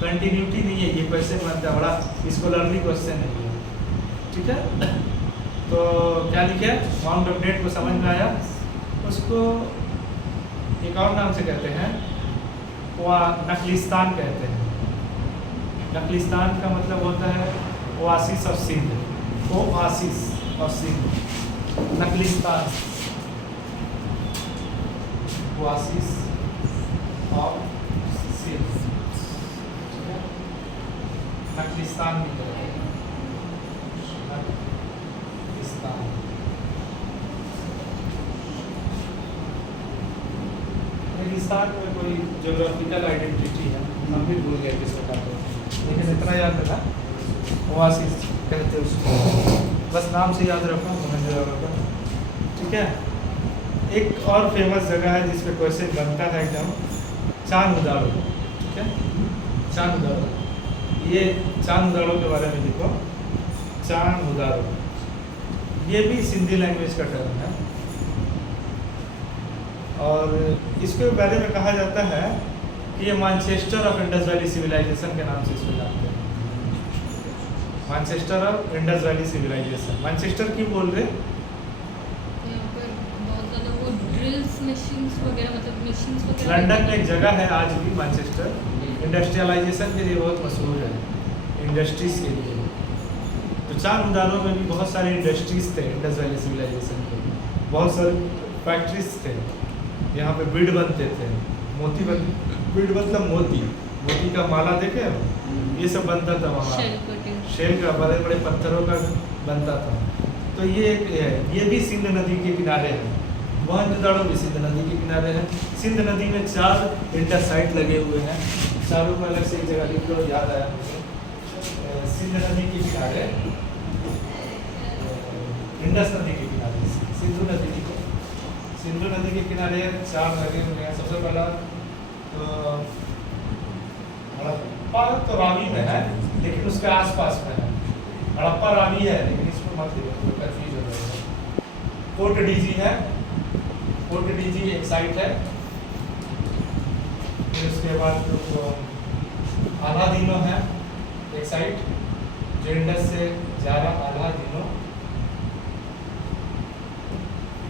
कंटिन्यूटी नहीं है। ये क्वेश्चन बनता है, बड़ा स्कॉलरली क्वेश्चन है ये, ठीक है। तो क्या लिखे? माउंट ऑफ डेड को समझ में आया? उसको एक और नाम से कहते हैं, वो नखलिस्तान कहते हैं। नखलिस्तान का मतलब होता है oasis of Sindh, oasis of Sindh, नखलिस्तान, ओआसिस ऑफ सिंध, नखलिस्तान भी कहते हैं, नखलिस्तान। नखलिस्तान में कोई ज्योग्राफिकल आइडेंटिटी है, हम भी भूल गए किसको कहते हैं, लेकिन इतना याद रखा ओआसिस कहते हैं उसको, बस नाम से याद रखो मोहनजोदड़ो का, ठीक है। एक और फेमस जगह है जिस पे क्वेश्चन बनता है एकदम, चांगुदाड़ो, ठीक है। चांगुदाड़ो, ये चांगुदाड़ो के बारे में लिखो, चांगुदाड़ो, ये भी सिंधी लैंग्वेज का टर्म है। और इसके बारे में कहा जाता है कि ये Manchester of Indus valley civilisation के नाम से इसको जानते हैं। Manchester of Indus valley civilisation, Manchester क्यों बोल रहे? यहाँ पर बहुत ज़्यादा वो ड्रिल्स मशीन्स वगैरह, मतलब मशीन्स वगैरह। लंदन में एक जगह है आज भी मैनचेस्टर, इंडस्ट्रियलाइजेशन के लिए बहुत मशहूर है, इंडस्ट्रीज के लिए। तो चांगुदाड़ो में भी बहुत सारे इंडस्ट्रीज थे इंडस वैली सिविलाइजेशन के, बहुत सारे फैक्ट्रीज थे। यहाँ पे बीड बनते थे, मोती बीड मतलब मोती, मोती का माला देखे हो? ये सब बनता था वहाँ, शेल का, बड़े बड़े पत्थरों का बनता था। तो ये एक है, ये भी सिंध नदी के किनारे है। मोहनजोदड़ो भी सिंध नदी के किनारे है। सिंध नदी में 4 इंटरसाइट लगे हुए हैं, शाहरुख में अलग से एक जगह लिख लो, याद आया मुझे। सिंध नदी के किनारे, इंडस नदी के किनारे, सिंधु नदी लिखो। सिंधु नदी के किनारे 4 नदी हैं। सबसे पहला तो हड़प्पा तो रावी में है, लेकिन उसके आसपास में है। हड़प्पा रावी है, लेकिन इसको मत लिखो, कंफ्यूज हो जाएगा। कोट डीजी है, कोट डीजी एक साइट है। फिर उसके बाद तो अलादीनो है एक साइट, जो इंडस से जा रहा अलादीनो।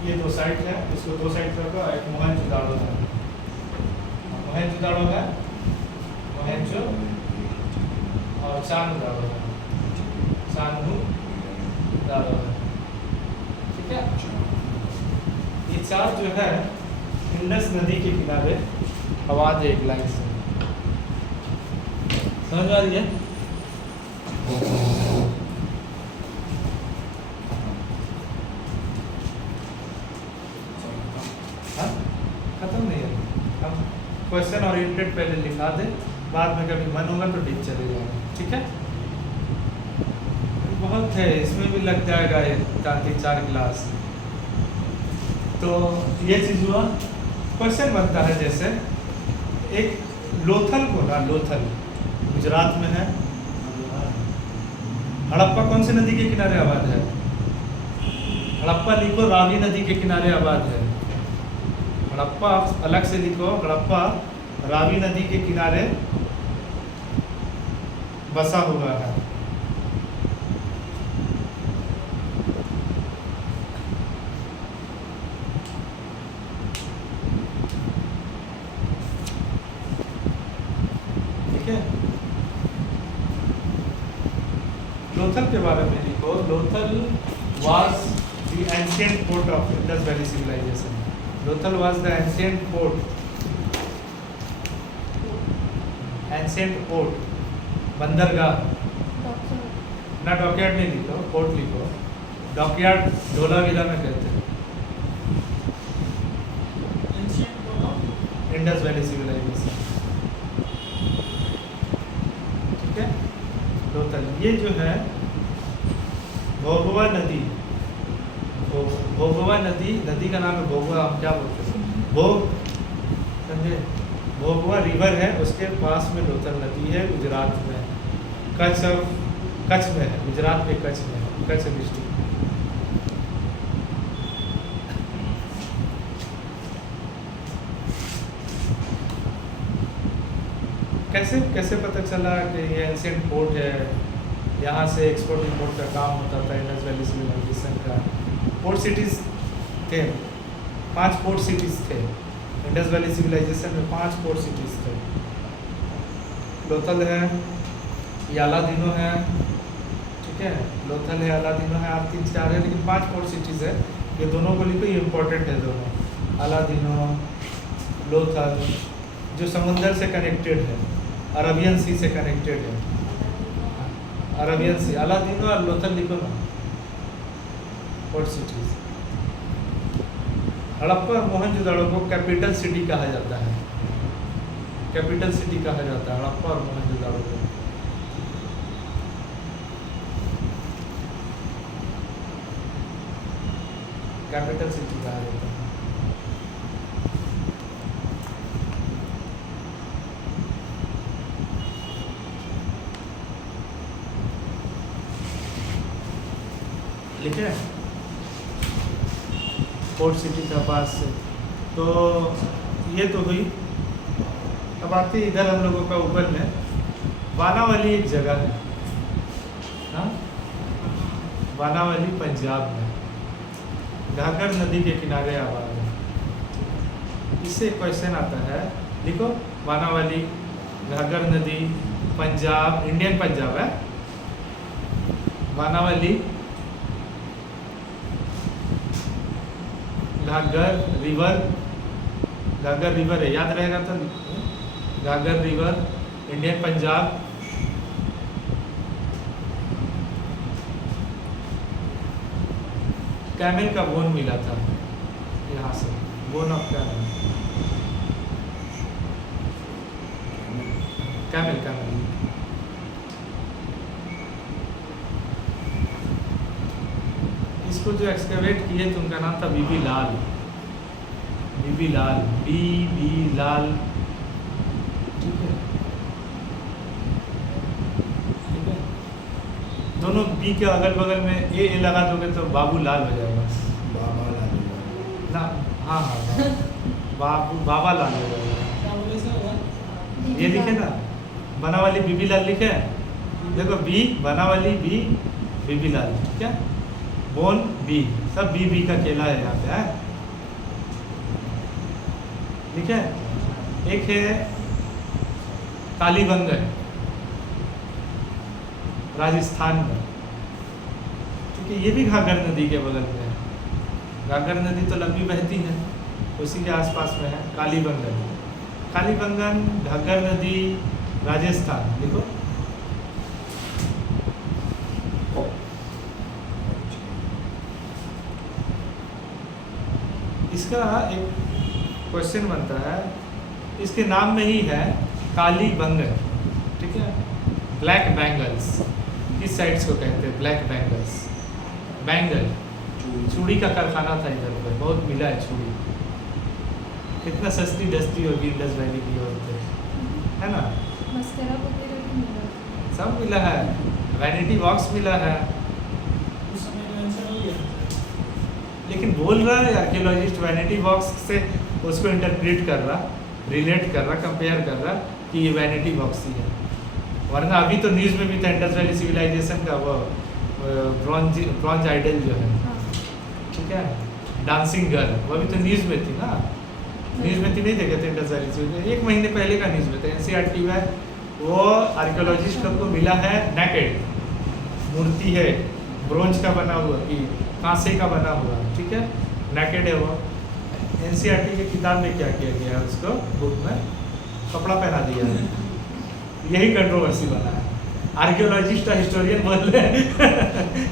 ये 2 साइट है, इसको 2 साइट रखो। एक मोहनजोदाड़ो है, मोहनजोदाड़ो है, मोहनजो और चांगदाड़ो है, चांगदाड़ो है, ठीक है। ये 4 जो है इंडस नदी के किनारे आवाज है, एक लाइन से समझ आ रही है। हाँ? खत्म नहीं है, हम क्वेश्चन ओरिएंटेड पहले लिखा दे, बाद में कभी मन होगा तो डीप चले जाएंगे, ठीक है। बहुत है, इसमें भी लग जाएगा ताकि 4 क्लास। तो ये चीज़ हुआ। क्वेश्चन बनता है जैसे एक लोथल को ना, लोथल गुजरात में है। हड़प्पा कौन सी नदी के किनारे आबाद है? हड़प्पा लिखो, रावी नदी के किनारे आबाद है। हड़प्पा अलग से लिखो, हड़प्पा रावी नदी के किनारे बसा हुआ है। ठीक है। लोथल के बारे में लिखो, Lothal was the ancient port of Indus Valley civilization. Lothal was the ancient port, ancient port, बंदरगाह ना, डॉकयार्ड नहीं लिखो, पोर्ट लिखो। डॉकयार्ड धोलावीरा में कहते हैं। इंडस वैली सिविलाइजेशन, ठीक है। लोथल ये जो है भोगवा नदी, भोगवा नदी, नदी का नाम है भोगवा। हम क्या बोलते हैं? भोग, समझे? भोगवा रिवर है, उसके पास में लोथल नदी है, गुजरात में, कच्छ में है, गुजरात के कच्छ में है, कच्छ डिस्ट्रिक्ट। कैसे कैसे पता चला कि ये एंशिएंट पोर्ट है? यहाँ से एक्सपोर्ट इंपोर्ट का काम होता था इंडस वैली सिविलाइजेशन का। पोर्ट सिटीज़ थे, 5 पोर्ट सिटीज़ थे इंडस वैली सिविलाइजेशन में, 5 पोर्ट सिटीज़ थे। लोथल है, ये अलादीनो है, ठीक है। लोथल है, अलादीनो है, आप 3 4 है, लेकिन 5 पोर्ट सिटीज़ है। ये दोनों को लिखो, ये इम्पोर्टेंट है दोनों। अलादीनो, लोथल, जो समुंदर से कनेक्टेड है, अरबियन सी से कनेक्टेड है, अरबियन सी। अलादीनो और लोथल लिखो ना, पोर्ट सिटीज। हड़प्पा और मोहनजोदाड़ो को कैपिटल सिटी कहा जाता है, कैपिटल सिटी कहा जाता है हड़प्पा और मोहनजोदाड़ो को। कैपिटल सिटी कहा जाता है। ठीक है, पोर्ट सिटी का पास से। तो ये तो हुई। अब आते इधर हम लोगों का ऊपर में वानावाली एक जगह है, हाँ, वानावाली पंजाब में, घाघर नदी के किनारे आबाद है। इससे क्वेश्चन आता है, देखो वानावाली, घाघर नदी, पंजाब, इंडियन पंजाब है। वानावाली, घाघर रिवर, घाघर रिवर है, याद रहेगा तो। घाघर रिवर, इंडियन पंजाब, कैमल का बोन मिला था यहाँ से, bone of camel, camel camel. इसको जो एक्सकेवेट किए तो उनका नाम था बीबी लाल, बीबी लाल, बीबी लाल, ठीक है, ठीक है। दोनों बी के अगल बगल में ए लगा दोगे तो बाबू लाल हो जाएगा बाबा लाल ना। हाँ हाँ हाँ। बाबू बाबा लाल हो जाएगा। क्या बोले सर हुआ? ये लिखे ना, बना वाली बीबी लाल लिखे, देखो बी बना वाली बी बीबी लाल, ठीक है, बोन बी, सब बी बी का केला है यहाँ पे है, ठीक है। एक है कालीबंगन, राजस्थान में, ठीक है, ये भी घाघर नदी के बगल में है। घाघर नदी तो लंबी बहती है, उसी के आसपास में है कालीबंगन। कालीबंगन, घाघर नदी, राजस्थान, देखो। इसका एक क्वेश्चन बनता है, इसके नाम में ही है कालीबंगन, ठीक है। ब्लैक बैंगल्स किस साइड्स को कहते हैं? ब्लैक बैंगल्स, बैंगल, चूड़ी का कारखाना था इधर उधर, बहुत मिला है चूड़ी। कितना सस्ती डस्ती होगी इंडस वैली की ओर पे, है ना। मस्करा वगैरह भी मिला। सब मिला है, वैनिटी बॉक्स मिला है। उस समय का आंसर हो गया। लेकिन बोल रहा है आर्कियोलॉजिस्ट वैनिटी बॉक्स से उसको इंटरप्रेट कर रहा, रिलेट कर रहा, कंपेयर कर रहा कि ये वैनिटी बॉक्स ही है। वरना अभी तो न्यूज़ में भी था इंडस वैली सिविलाइजेशन का वो ब्रॉन्ज आइडल जो है, हाँ। ठीक है, डांसिंग गर्ल, वो अभी तो न्यूज़ में थी ना। न्यूज़ में थी, नहीं देखे थे इंडस वैली सिविलाइजेशन, 1 महीने पहले का न्यूज़ में था। एनसीईआरटी में वो आर्कियोलॉजिस्ट को मिला है नेकेड मूर्ति है, ब्रोंज का बना हुआ कि कांसे का बना हुआ, ठीक है, नेकेड है वो। एनसीईआरटी की किताब में क्या किया गया है, उसको बुक में कपड़ा पहना दिया है। यही कंट्रोवर्सी बना है। आर्कियोलॉजिस्ट और हिस्टोरियन बोल रहे हैं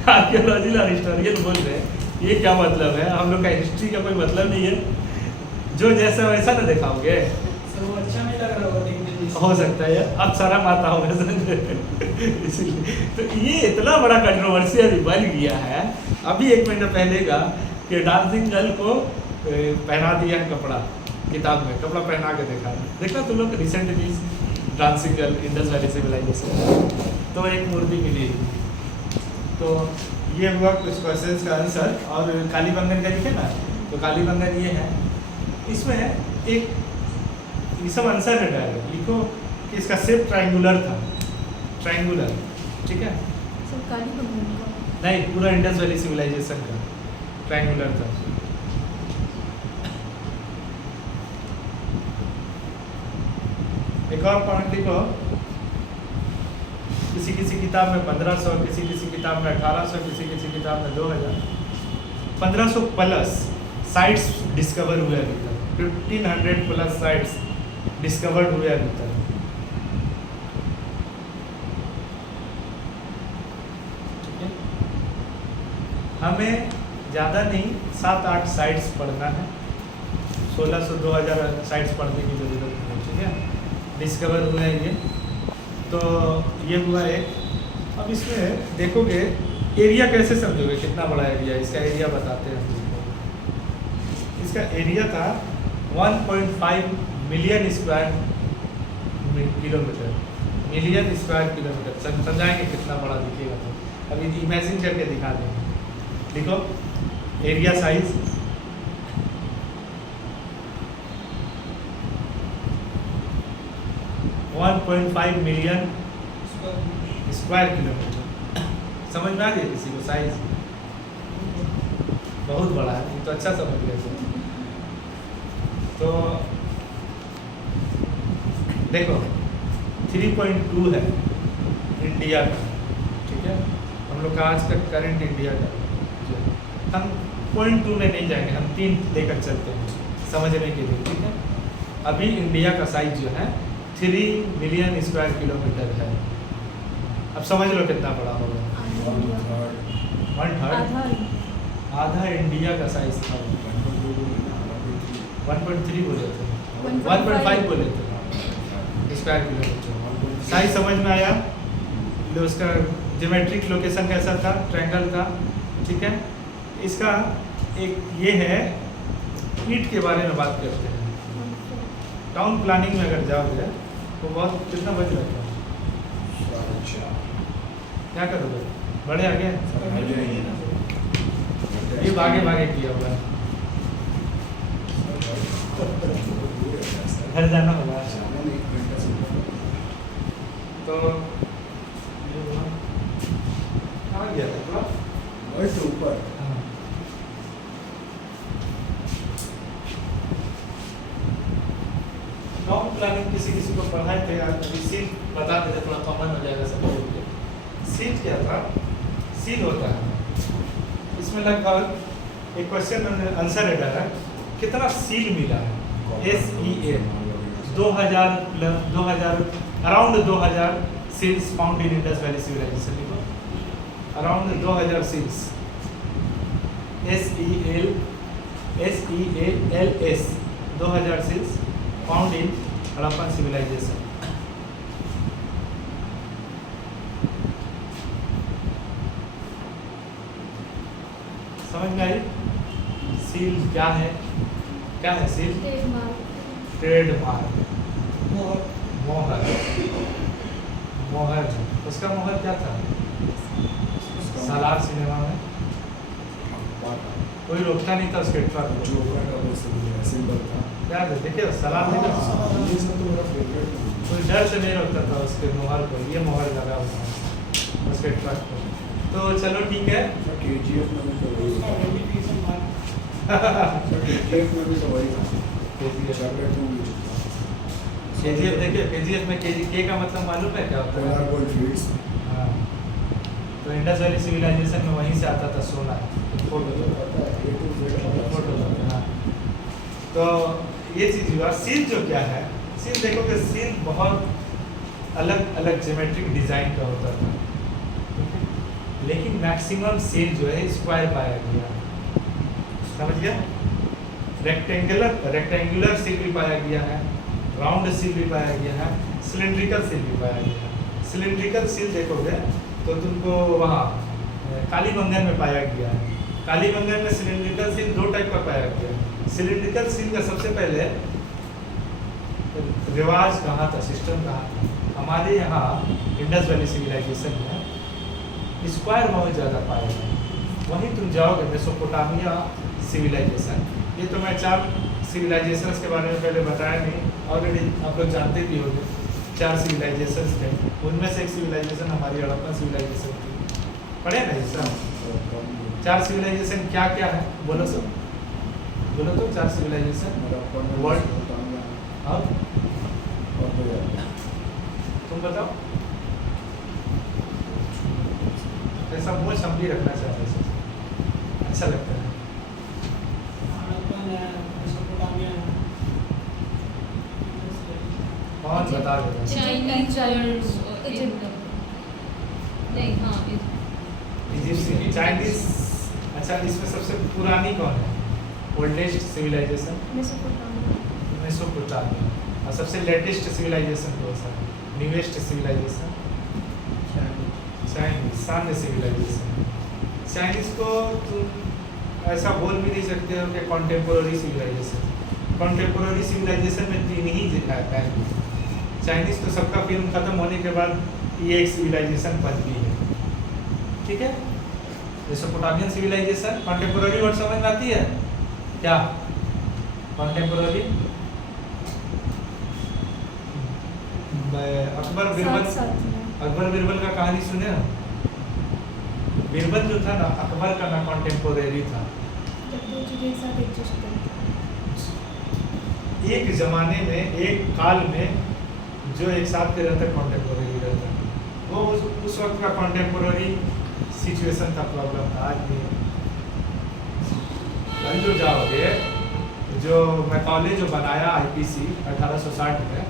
आर्कियोलॉजिस्ट और हिस्टोरियन बोल रहे हैं ये क्या मतलब है? हम लोग का हिस्ट्री का कोई मतलब नहीं है, जो जैसा वैसा ना दिखाओगे। सर वो अच्छा नहीं लग रहा होगा देखने में। हो सकता है अब सारा माता होगा इसलिए। तो ये इतना बड़ा कंट्रोवर्सी अभी बन गया है, अभी 1 महीना पहले का, कि डांसिंग गर्ल को पहना दिया है कपड़ा, किताब में कपड़ा पहना के देखा तुम लोग recent news, dancing girl Indus valley civilisation, तो एक मूर्ति मिली। तो ये हुआ कुछ क्वेश्चंस का आंसर। और कालीबंगन का लिखे ना, तो कालीबंगन ये है, इसमें एक ये सब आंसर है डायरेक्ट, लिखो कि इसका शेप ट्रायंगुलर था, ट्रायंगुलर, ठीक है। सर कालीबंगन का नहीं, पूरा इंडस वैली सिविलाइजेशन का ट्रायंगुलर था। एक और पॉइंट लिखो, किसी किताब में 1500, किसी किताब में 1800, किसी किताब में 2000, 1500 प्लस साइट्स डिस्कवर हुए अभी तक, 1500 प्लस साइट्स डिस्कवर्ड हुए अभी तक। ठीक है, हमें ज़्यादा नहीं 7-8 साइट्स पढ़ना है, 1600-2000 साइट्स पढ़ने की ज़रूरत नहीं, ठीक है। डिस्कवर हुए हैं ये, तो ये हुआ एक। अब इसमें देखोगे एरिया कैसे समझोगे, कितना बड़ा एरिया, इसका एरिया बताते हैं हमको। इसका एरिया था 1.5 million square kilometre, million square kilometre. समझाएंगे कितना बड़ा दिखेगा, तो अभी इमेजिन करके दिखा देंगे। देखो area size, $1.5 million square kilometre. समझ में आ गया किसी को साइज? बहुत बड़ा है, ये तो अच्छा समझ गए। तो देखो 3.2 है इंडिया का, ठीक है। हम लोग का आज का करंट इंडिया का, हम 0.2 में नहीं जाएंगे, हम 3 लेकर चलते हैं समझने के लिए, ठीक है। अभी इंडिया का साइज जो है 3 मिलियन स्क्वायर किलोमीटर है। अब समझ लो कितना बड़ा होगा। 1/3 आधा इंडिया का साइज था। 1.3 बोले थे, 1.5 बोले थे स्क्वायर किलोमीटर। साइज समझ में आया, जो उसका ज्योमेट्रिक लोकेशन कैसा था, ट्रायंगल था, ठीक है। इसका एक ये है, ईंट के बारे में बात करते हैं। टाउन प्लानिंग में अगर जाओगे तो बहुत कितना बज रहा है, क्या करोगे, बड़े आगे ये भागे भागे किया हुआ है, घर जाना होगा तो ये हुआ। कहाँ गया था थोड़ा? वही तो ऊपर हाँ। टाउन प्लानिंग किसी किसी को पढ़ाए थे, आज अभी सील बता देते, थोड़ा कॉमन हो जाएगा सब लोगों के लिए। सील क्या था? सील होता है, इसमें लगभग एक क्वेश्चन आंसर है डाला, कितना सील मिला है, SEA 2000 plus 2000 around 2000 seals found in Indus valley civilization, लिखो around 2000 seals, SEALS 2000 seals found in Harappan civilization. समझ में आई? सील क्या है? क्या है सील? ट्रेडमार्क, मोहर, मोहर। उसका मोहर क्या था? सालार सिनेमा में कोई रोकता नहीं था उसके ट्रक को, जोकर का वो सिंबल था। याद है? देखिए सलार नहीं था, ये सब तो मेरा फेवरेट है। कोई डर से नहीं रोकता था उसके मोहर को, ये मोहर लगा हुआ है उसके ट्रक को। तो चलो ठीक है। KGF में भी तो वही था। आइडेंटिफिकेशन मार्क KGF में भी तो वही था। KGF चॉकलेट में भी था। KGF देखिए, KGF में K का मतलब मालूम है क्या होता पोलर है? Gold fields. हाँ, तो इंडस वैली सिविलाइजेशन में वहीं से आता था सोना। मुझे पता है, A to Z फोटो हाँ। तो ये चीज़ हुआ। सील जो क्या है, सील देखोगे सील बहुत अलग अलग ज्योमेट्रिक डिजाइन का होता था, लेकिन मैक्सिमम सील जो है स्क्वायर पाया गया, समझ गया? रेक्टेंगुलर सील भी पाया गया है, राउंड सील भी पाया गया है, सिलेंड्रिकल सील भी पाया गया है। सिलेंड्रिकल सील देखोगे तो तुमको वहाँ कालीबंगन में पाया गया है। कालीबंगन में सिलेंड्रिकल सील 2 टाइप का पाया गया है। सिलेंड्रिकल सील का सबसे पहले रिवाज कहाँ था, सिस्टम कहाँ था? हमारे यहाँ इंडस वैली सिविलाइजेशन में स्क्वायर बहुत ज़्यादा पाया गया। वहीं तुम जाओगे मेसोपोटामिया सिविलाइजेशन, ये तो मैं 4 सिविलाइजेशंस के बारे में पहले बताया नहीं, ऑलरेडी आप लोग जानते भी होंगे। 4 सिविलाइजेशंस थे, उनमें से एक सिविलाइजेशन हमारी हड़प्पन सिविलाइजेशन थी। पढ़े ना ये सब? 4 सिविलाइजेशन क्या क्या है बोलो सब, बोलो तो 4 सिविलाइजेशन वर्ल्ड और तुम बताओ। ऐसा मोच हम भी रखना चाहते हैं, अच्छा लगता है। हड़प्पन है, मेसोपोटामिया है। कौन बता देगा? चाइनीज और इजिप्ट। नहीं, हाँ इजिप्शियन, चाइनीज। अच्छा, इसमें सबसे पुरानी कौन है? ओल्डेस्ट सिविलाइजेशन मेसोपोटामिया, और सबसे लेटेस्ट सिविलाइजेशन कौन सा है? न्यूएस्ट सिविलाइजेशन चाइनीज, सान्य सिविलाइजेशन। चाइनीज को तुम ऐसा बोल भी नहीं सकते हो कि कॉन्टेम्पोररी सिविलाइजेशन। कॉन्टेम्पोररी सिविलाइजेशन में 3 ही है। चाइनीज तो सबका फिल्म खत्म होने के बाद ये एक सिविलाइजेशन बनती है, ठीक है? मेसोपोटामियन सिविलाइजेशन, कॉन्टेम्पोररी वर्ड समझ में आती है क्या? कॉन्टेम्पोररी अकबर बीरबल का कहानी सुने हो? बीरबल जो था ना, अकबर का ना कॉन्टेम्पोररी था। एक जमाने में, एक काल में जो एक साथ रहता कॉन्टेम्पोररी रहता, वो उस वक्त का कॉन्टेम्पोररी सिचुएशन का प्रॉब्लम था। आज भी कल जो जाओगे, जो मैकॉले जो बनाया IPC 1860 में,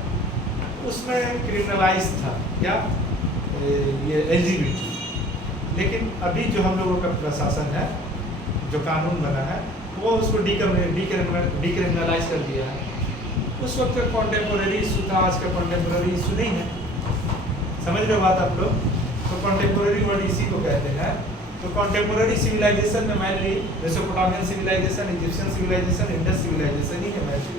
उसमें क्रिमिनलाइज था क्या ये LGBT। लेकिन अभी जो हम लोगों का प्रशासन है, जो कानून बना है, वो उसको डिक्रिमिनलाइज कर दिया है। उस वक्त का कॉन्टेम्पोररी इशू था, आज का कॉन्टेम्पोररी इशू नहीं है। समझ रहे हो बात आप लोग? तो कंटेम्पोररी वर्ड इसी को कहते हैं। तो कंटेम्पोररी सिविलाइजेशन में mainly Mesopotamian civilization, Egyptian civilization, Indus civilization ही है मेनली।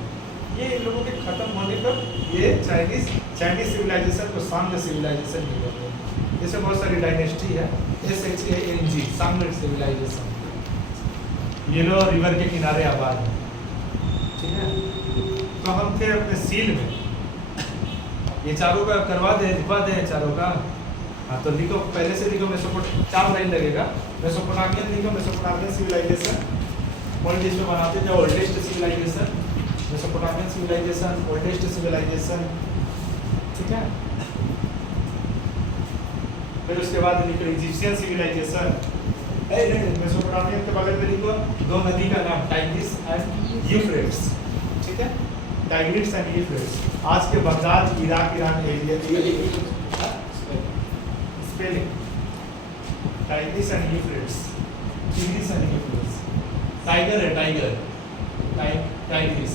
ये इन लोगों के खत्म होने पर ये चाइनीज सिविलाइजेशन को सांग सिविलाइजेशन भी कहते हैं। जैसे बहुत सारी डायनेस्टी है, SHANG सांग सिविलाइजेशन, येलो रिवर के किनारे आबाद है, ठीक है। तो हम थे अपने सील में, ये चारों का करवा दें, दिखवा दें चारों का। हाँ तो लिखो, पहले से लिखो, 4 लाइन लगेगा। मेसोपोटामियन लिखो, मेसोपोटामियन सिविलाइजेशन, ओल्डेस्ट में बनाते थे, oldest civilisation, Mesopotamian civilisation, oldest civilisation, ठीक है। फिर उसके बाद लिखो इजिप्शियन सिविलाइजेशन, मेसोपोटामियन के बगल में लिखो 2 नदी का नाम, टाइग्रिस एंड यूफ्रेट्स, ठीक है। टाइग्रिस एंड यूफ्रेट्स आज के Baghdad, Iraq, Iran area. Spelling Tigris and Euphrates, tigris and Euphrates, tiger है, टाइगर, टाइग्रिस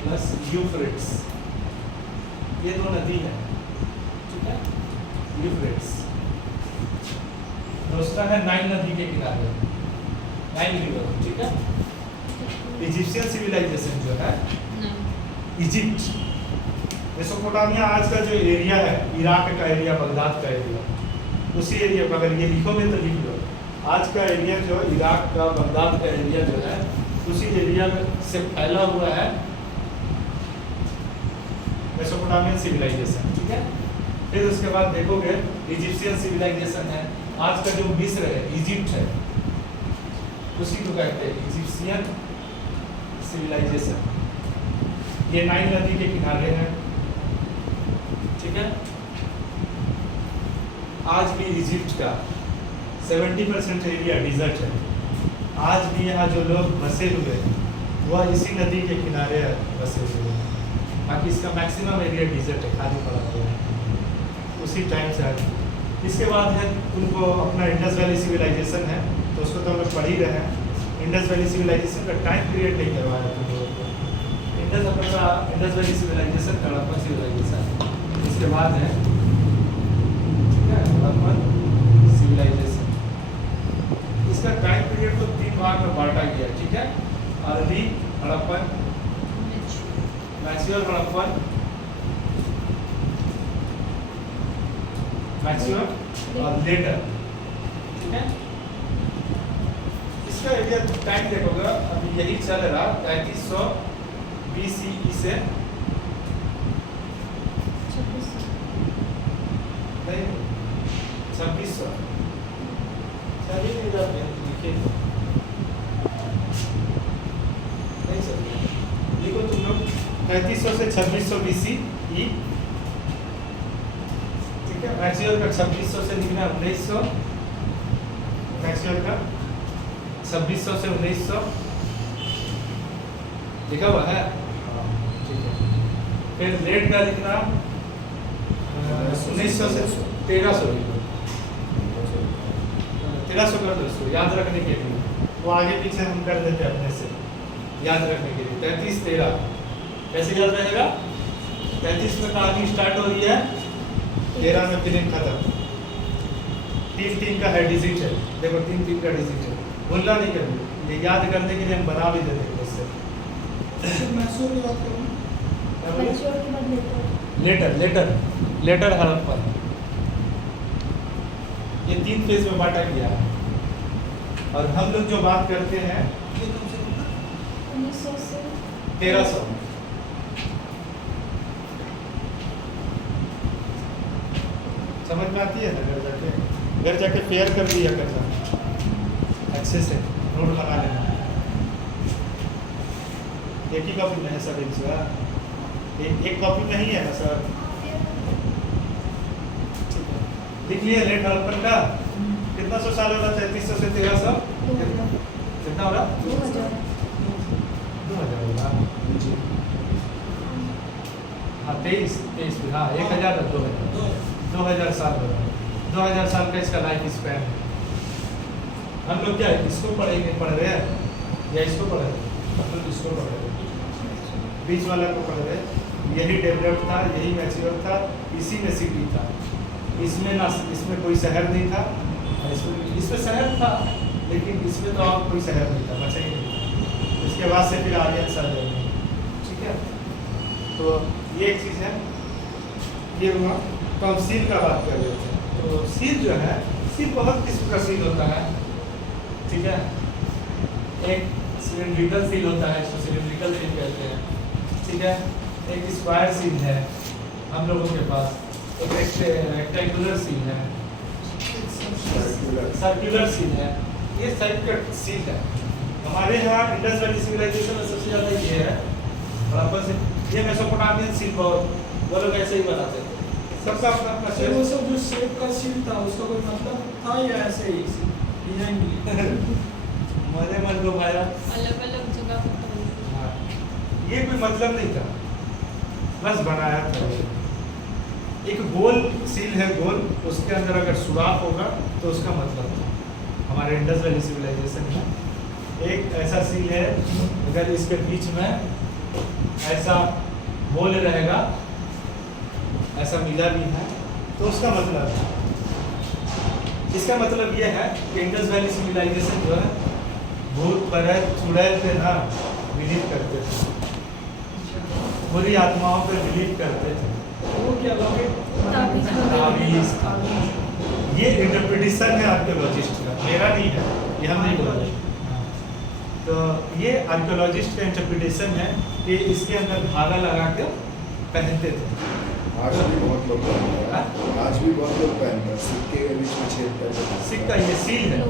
प्लस यूफ्रेट्स, ये 2 नदी है, ठीक है, यूफ्रेट्स। दूसरा है नाइल नदी के किनारे, नाइल रिवर, ठीक है। इजिप्शियन सिविलाइजेशन जो है, इजिप्ट, मेसोपोटामिया आज का जो एरिया है, इराक का एरिया, बगदाद का एरिया, उसी एरिया का, अगर ये लिखोगे तो लिख लो, आज का एरिया जो इराक का, बगदाद का एरिया जो है, उसी एरिया से फैला हुआ है मेसोपोटामियन सिविलाइजेशन, ठीक है। फिर उसके बाद देखोगे इजिप्शियन सिविलाइजेशन है, आज का जो मिस्र है, इजिप्ट है, उसी को कहते हैं इजिप्शियन सिविलाइजेशन। ये नाइल नदी के किनारे है, ठीक है। आज भी इजिप्ट का 70% एरिया डिजर्ट है। आज भी यहाँ जो लोग बसे हुए हैं वह इसी नदी के किनारे बसे हुए हैं, बाकी इसका मैक्सिमम एरिया डिजर्ट है, खाली पड़ा हुआ है उसी टाइम से आज। इसके बाद है उनको अपना इंडस वैली सिविलाइजेशन है, तो उसको तो हम लोग पढ़ ही रहे हैं। इंडस वैली सिविलाइजेशन का टाइम पीरियड नहीं करवाया तुम लोगों को। Indus valley civilisation, Harappan civilisation, इसके बाद है, ठीक है, हड़प्पन सिविलाइजेशन। इसका टाइम पीरियड को 3 भाग में बांटा गया, ठीक है। Early Harappan, mature Harappan, mature और लेटर, ठीक है। इसका एरिया टाइम देखोगे, अभी यही चल रहा 3300 BCE से नहीं 2600, चलिए नहीं जाते लिखे नहीं चलिए, लिखो तुम लोग 3500 से 2600 BCE, ठीक है। मैच्योर का 2600 से लिखना 1900, मैच्योर का 2600 से 1900 लिखा हुआ है, ठीक है। फिर लेट का लिखना 1900 से 1300 लिखो, 1300 कर दो इसको याद रखने के लिए, वो आगे पीछे हम कर देते हैं अपने से याद रखने के लिए। 33 13 कैसे याद रहेगा? 33 में कहानी स्टार्ट हो रही है, 13 में फिल्म खत्म। 3-3 का है डिजिट है, देखो 3-3 का डिजिट है, भूलना नहीं कभी, ये याद करने के लिए हम बना भी देते हैं उससे। मैसूर की बात करूँ, मैच्योर के बाद लेटर, लेटर हड़प्पन, ये 3 फेज में बांटा गया है। और हम लोग जो बात करते हैं ये कम से कम 1900 से 1300, समझ में आती है ना? घर जाके फेयर कर दिया करना, अच्छे से नोट बना लेना। एक ही कॉपी में है सर, एक कॉपी में ही है ना सर? ठीक है, लिख लिया लेट हड़प्पन का कितना 100 साल होगा? 3300 से 1300 कितना होगा? 2000 होगा। हाँ 23 हाँ 1000 2000 साल होगा। 2000 साल का इसका लाइफ स्पैन है। हम लोग क्या इसको पढ़ रहे हैं या इसको पढ़ रहे हैं? हम लोग इसको पढ़ रहे हैं, बीच वाला को पढ़ रहे हैं। यही डेवलप था, यही मैच्योर था, इसी में सिटी था। इसमें ना, इसमें कोई शहर नहीं था, इसमें शहर था लेकिन इसमें तो और कोई शहर नहीं था, बचा ही नहीं था। इसके बाद से फिर आर्यन आ जाएंगे, ठीक है। तो ये एक चीज़ है, ये हुआ। तो हम सील का बात कर रहे थे। तो सील जो है, सील बहुत किस्म का सील होता है, ठीक है। एक सिलिंड्रिकल सील होता है, इसको सिलिंड्रिकल सील कहते हैं, ठीक है। एक स्क्वायर सील है हम लोगों के पास, एक रेक्टेंगुलर सील है, सर्कुलर सील है, ये टाइप का सील है। हमारे यहाँ इंडस वैली सिविलाइजेशन में सबसे ज़्यादा ये है, और आपस ये मेसोपोटामियन सील वो लोग ऐसे ही बनाते थे, सबका अपना अपना अच्छा, वो सब जो शेप का सील था उसका कोई मतलब था या ऐसे ही डिजाइन के लिए? मजे मन को भाया, अलग अलग जगह पर तो हाँ, ये कोई मतलब नहीं था, बस बनाया था। एक गोल सील है, गोल, उसके अंदर अगर सुराख होगा तो उसका मतलब था। हमारे इंडस वैली सिविलाइजेशन में एक ऐसा सील है, अगर इसके बीच में ऐसा होल रहेगा, ऐसा मिला भी है, तो उसका मतलब है, इसका मतलब ये है कि इंडस वैली सिविलाइजेशन जो है भूत प्रेत चुड़ैल पे ना बिलीव करते थे, बुरी आत्माओं पे बिलीव करते थे। वो क्या लॉकेट ताबीज़ ताबीज़। ये इंटरप्रिटेशन है आर्कियोलॉजिस्ट का, मेरा नहीं है, ये हम नहीं बोल रहे। तो ये आर्कियोलॉजिस्ट का इंटरप्रिटेशन है कि इसके अंदर धागा लगा के पहनते थे। आज भी बहुत लोग पहनते हैं, आज भी बहुत लोग पहनते हैं, सिक्के के बीच में छेद करके। सिक्का, ये सील है,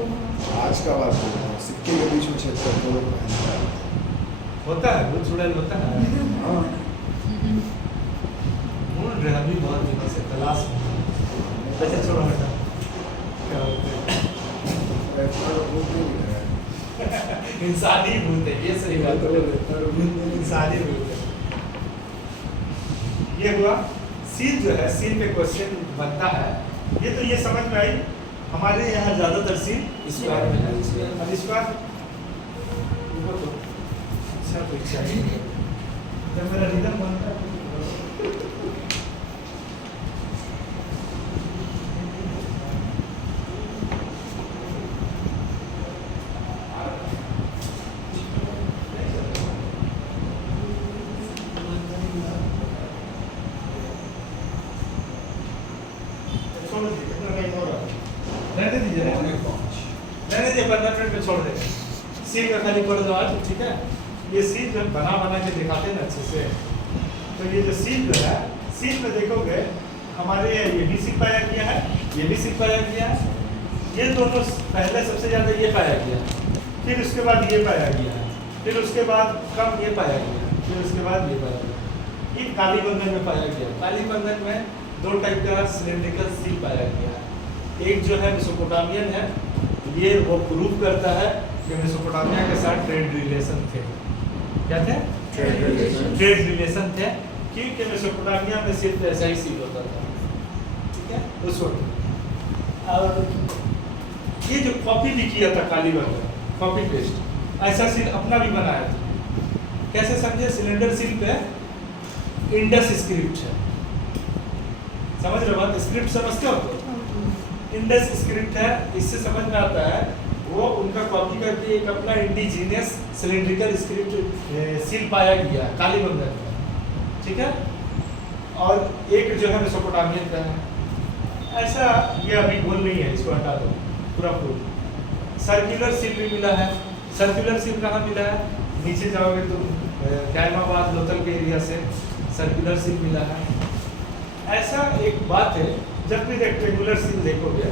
आज का बात बोल रहा हूँ, सिक्के के बीच में छेद करके लोग पहनते हैं। होता है, भूत चुड़ैल होता है। हाँ, ढूंढ रहे अभी बहुत दिनों से, तलाश में। वैसे छोड़ो बेटा, क्या बोलते हैं? रेफर भूत नहीं मिल रहा है। इंसानी भूत है, ये सही बात है, इंसानी भूत है। ये हुआ सील जो है, सील पे क्वेश्चन बनता है। ये तो ये समझ में आई, हमारे यहाँ ज्यादातर सील स्क्वायर में है। अब स्क्वायर अच्छा तो इच्छा ही नहीं है। जब मेरा रिदम बनता है रहने दीजिए, रहने दीजिए, 15 मिनट में छोड़ देंगे। सील का खाली पढ़ दो आज, ठीक है। ये सील जो बना बना के दिखाते हैं ना अच्छे से, तो ये जो सील जो है, सील में देखोगे हमारे ये भी सील पाया गया है, ये भी सील पाया गया है, ये दोनों पहले सबसे ज़्यादा ये पाया गया, फिर उसके बाद ये पाया गया है, फिर उसके बाद कम ये पाया गया, फिर उसके बाद ये पाया गया। ये कालीबंधन में पाया गया। कालीबंधन में 2 टाइप का सिलिंड्रिकल सील पाया गया है। एक जो है मेसोपोटामियन है, ये वो प्रूव करता है कि मेसोपोटामिया के साथ ट्रेड रिलेशन थे। क्या थे? ट्रेड रिलेशन थे, क्योंकि मेसोपोटामिया में सिर्फ ऐसा ही सील होता था, ठीक है, उस वक्त। और ये जो कॉपी भी किया था कालीबंधन, कॉपी पेस्ट, ऐसा सील अपना भी बनाया था। कैसे समझे? सिलेंडर सील पे इंडस स्क्रिप्ट है, समझ रहे बात? स्क्रिप्ट समझते हो तो? इंडस स्क्रिप्ट है, इससे समझ में आता है वो उनका कॉपी करके एक अपना इंडिजीनियस सिलिंड्रिकल स्क्रिप्ट सील पाया गया कालीबंधन में, ठीक है। और एक जो है मेसोपोटामियन का है। ऐसा ये अभी गोल नहीं है, इसको हटा दो, पूरा फुल। सर्कुलर सील भी मिला है। सर्कुलर सील कहाँ मिला है? नीचे जाओगे तो कैमाबाद लोथल के एरिया से सर्कुलर सील मिला है। ऐसा एक बात है, जब भी रेक्टेंगुलर सील देखोगे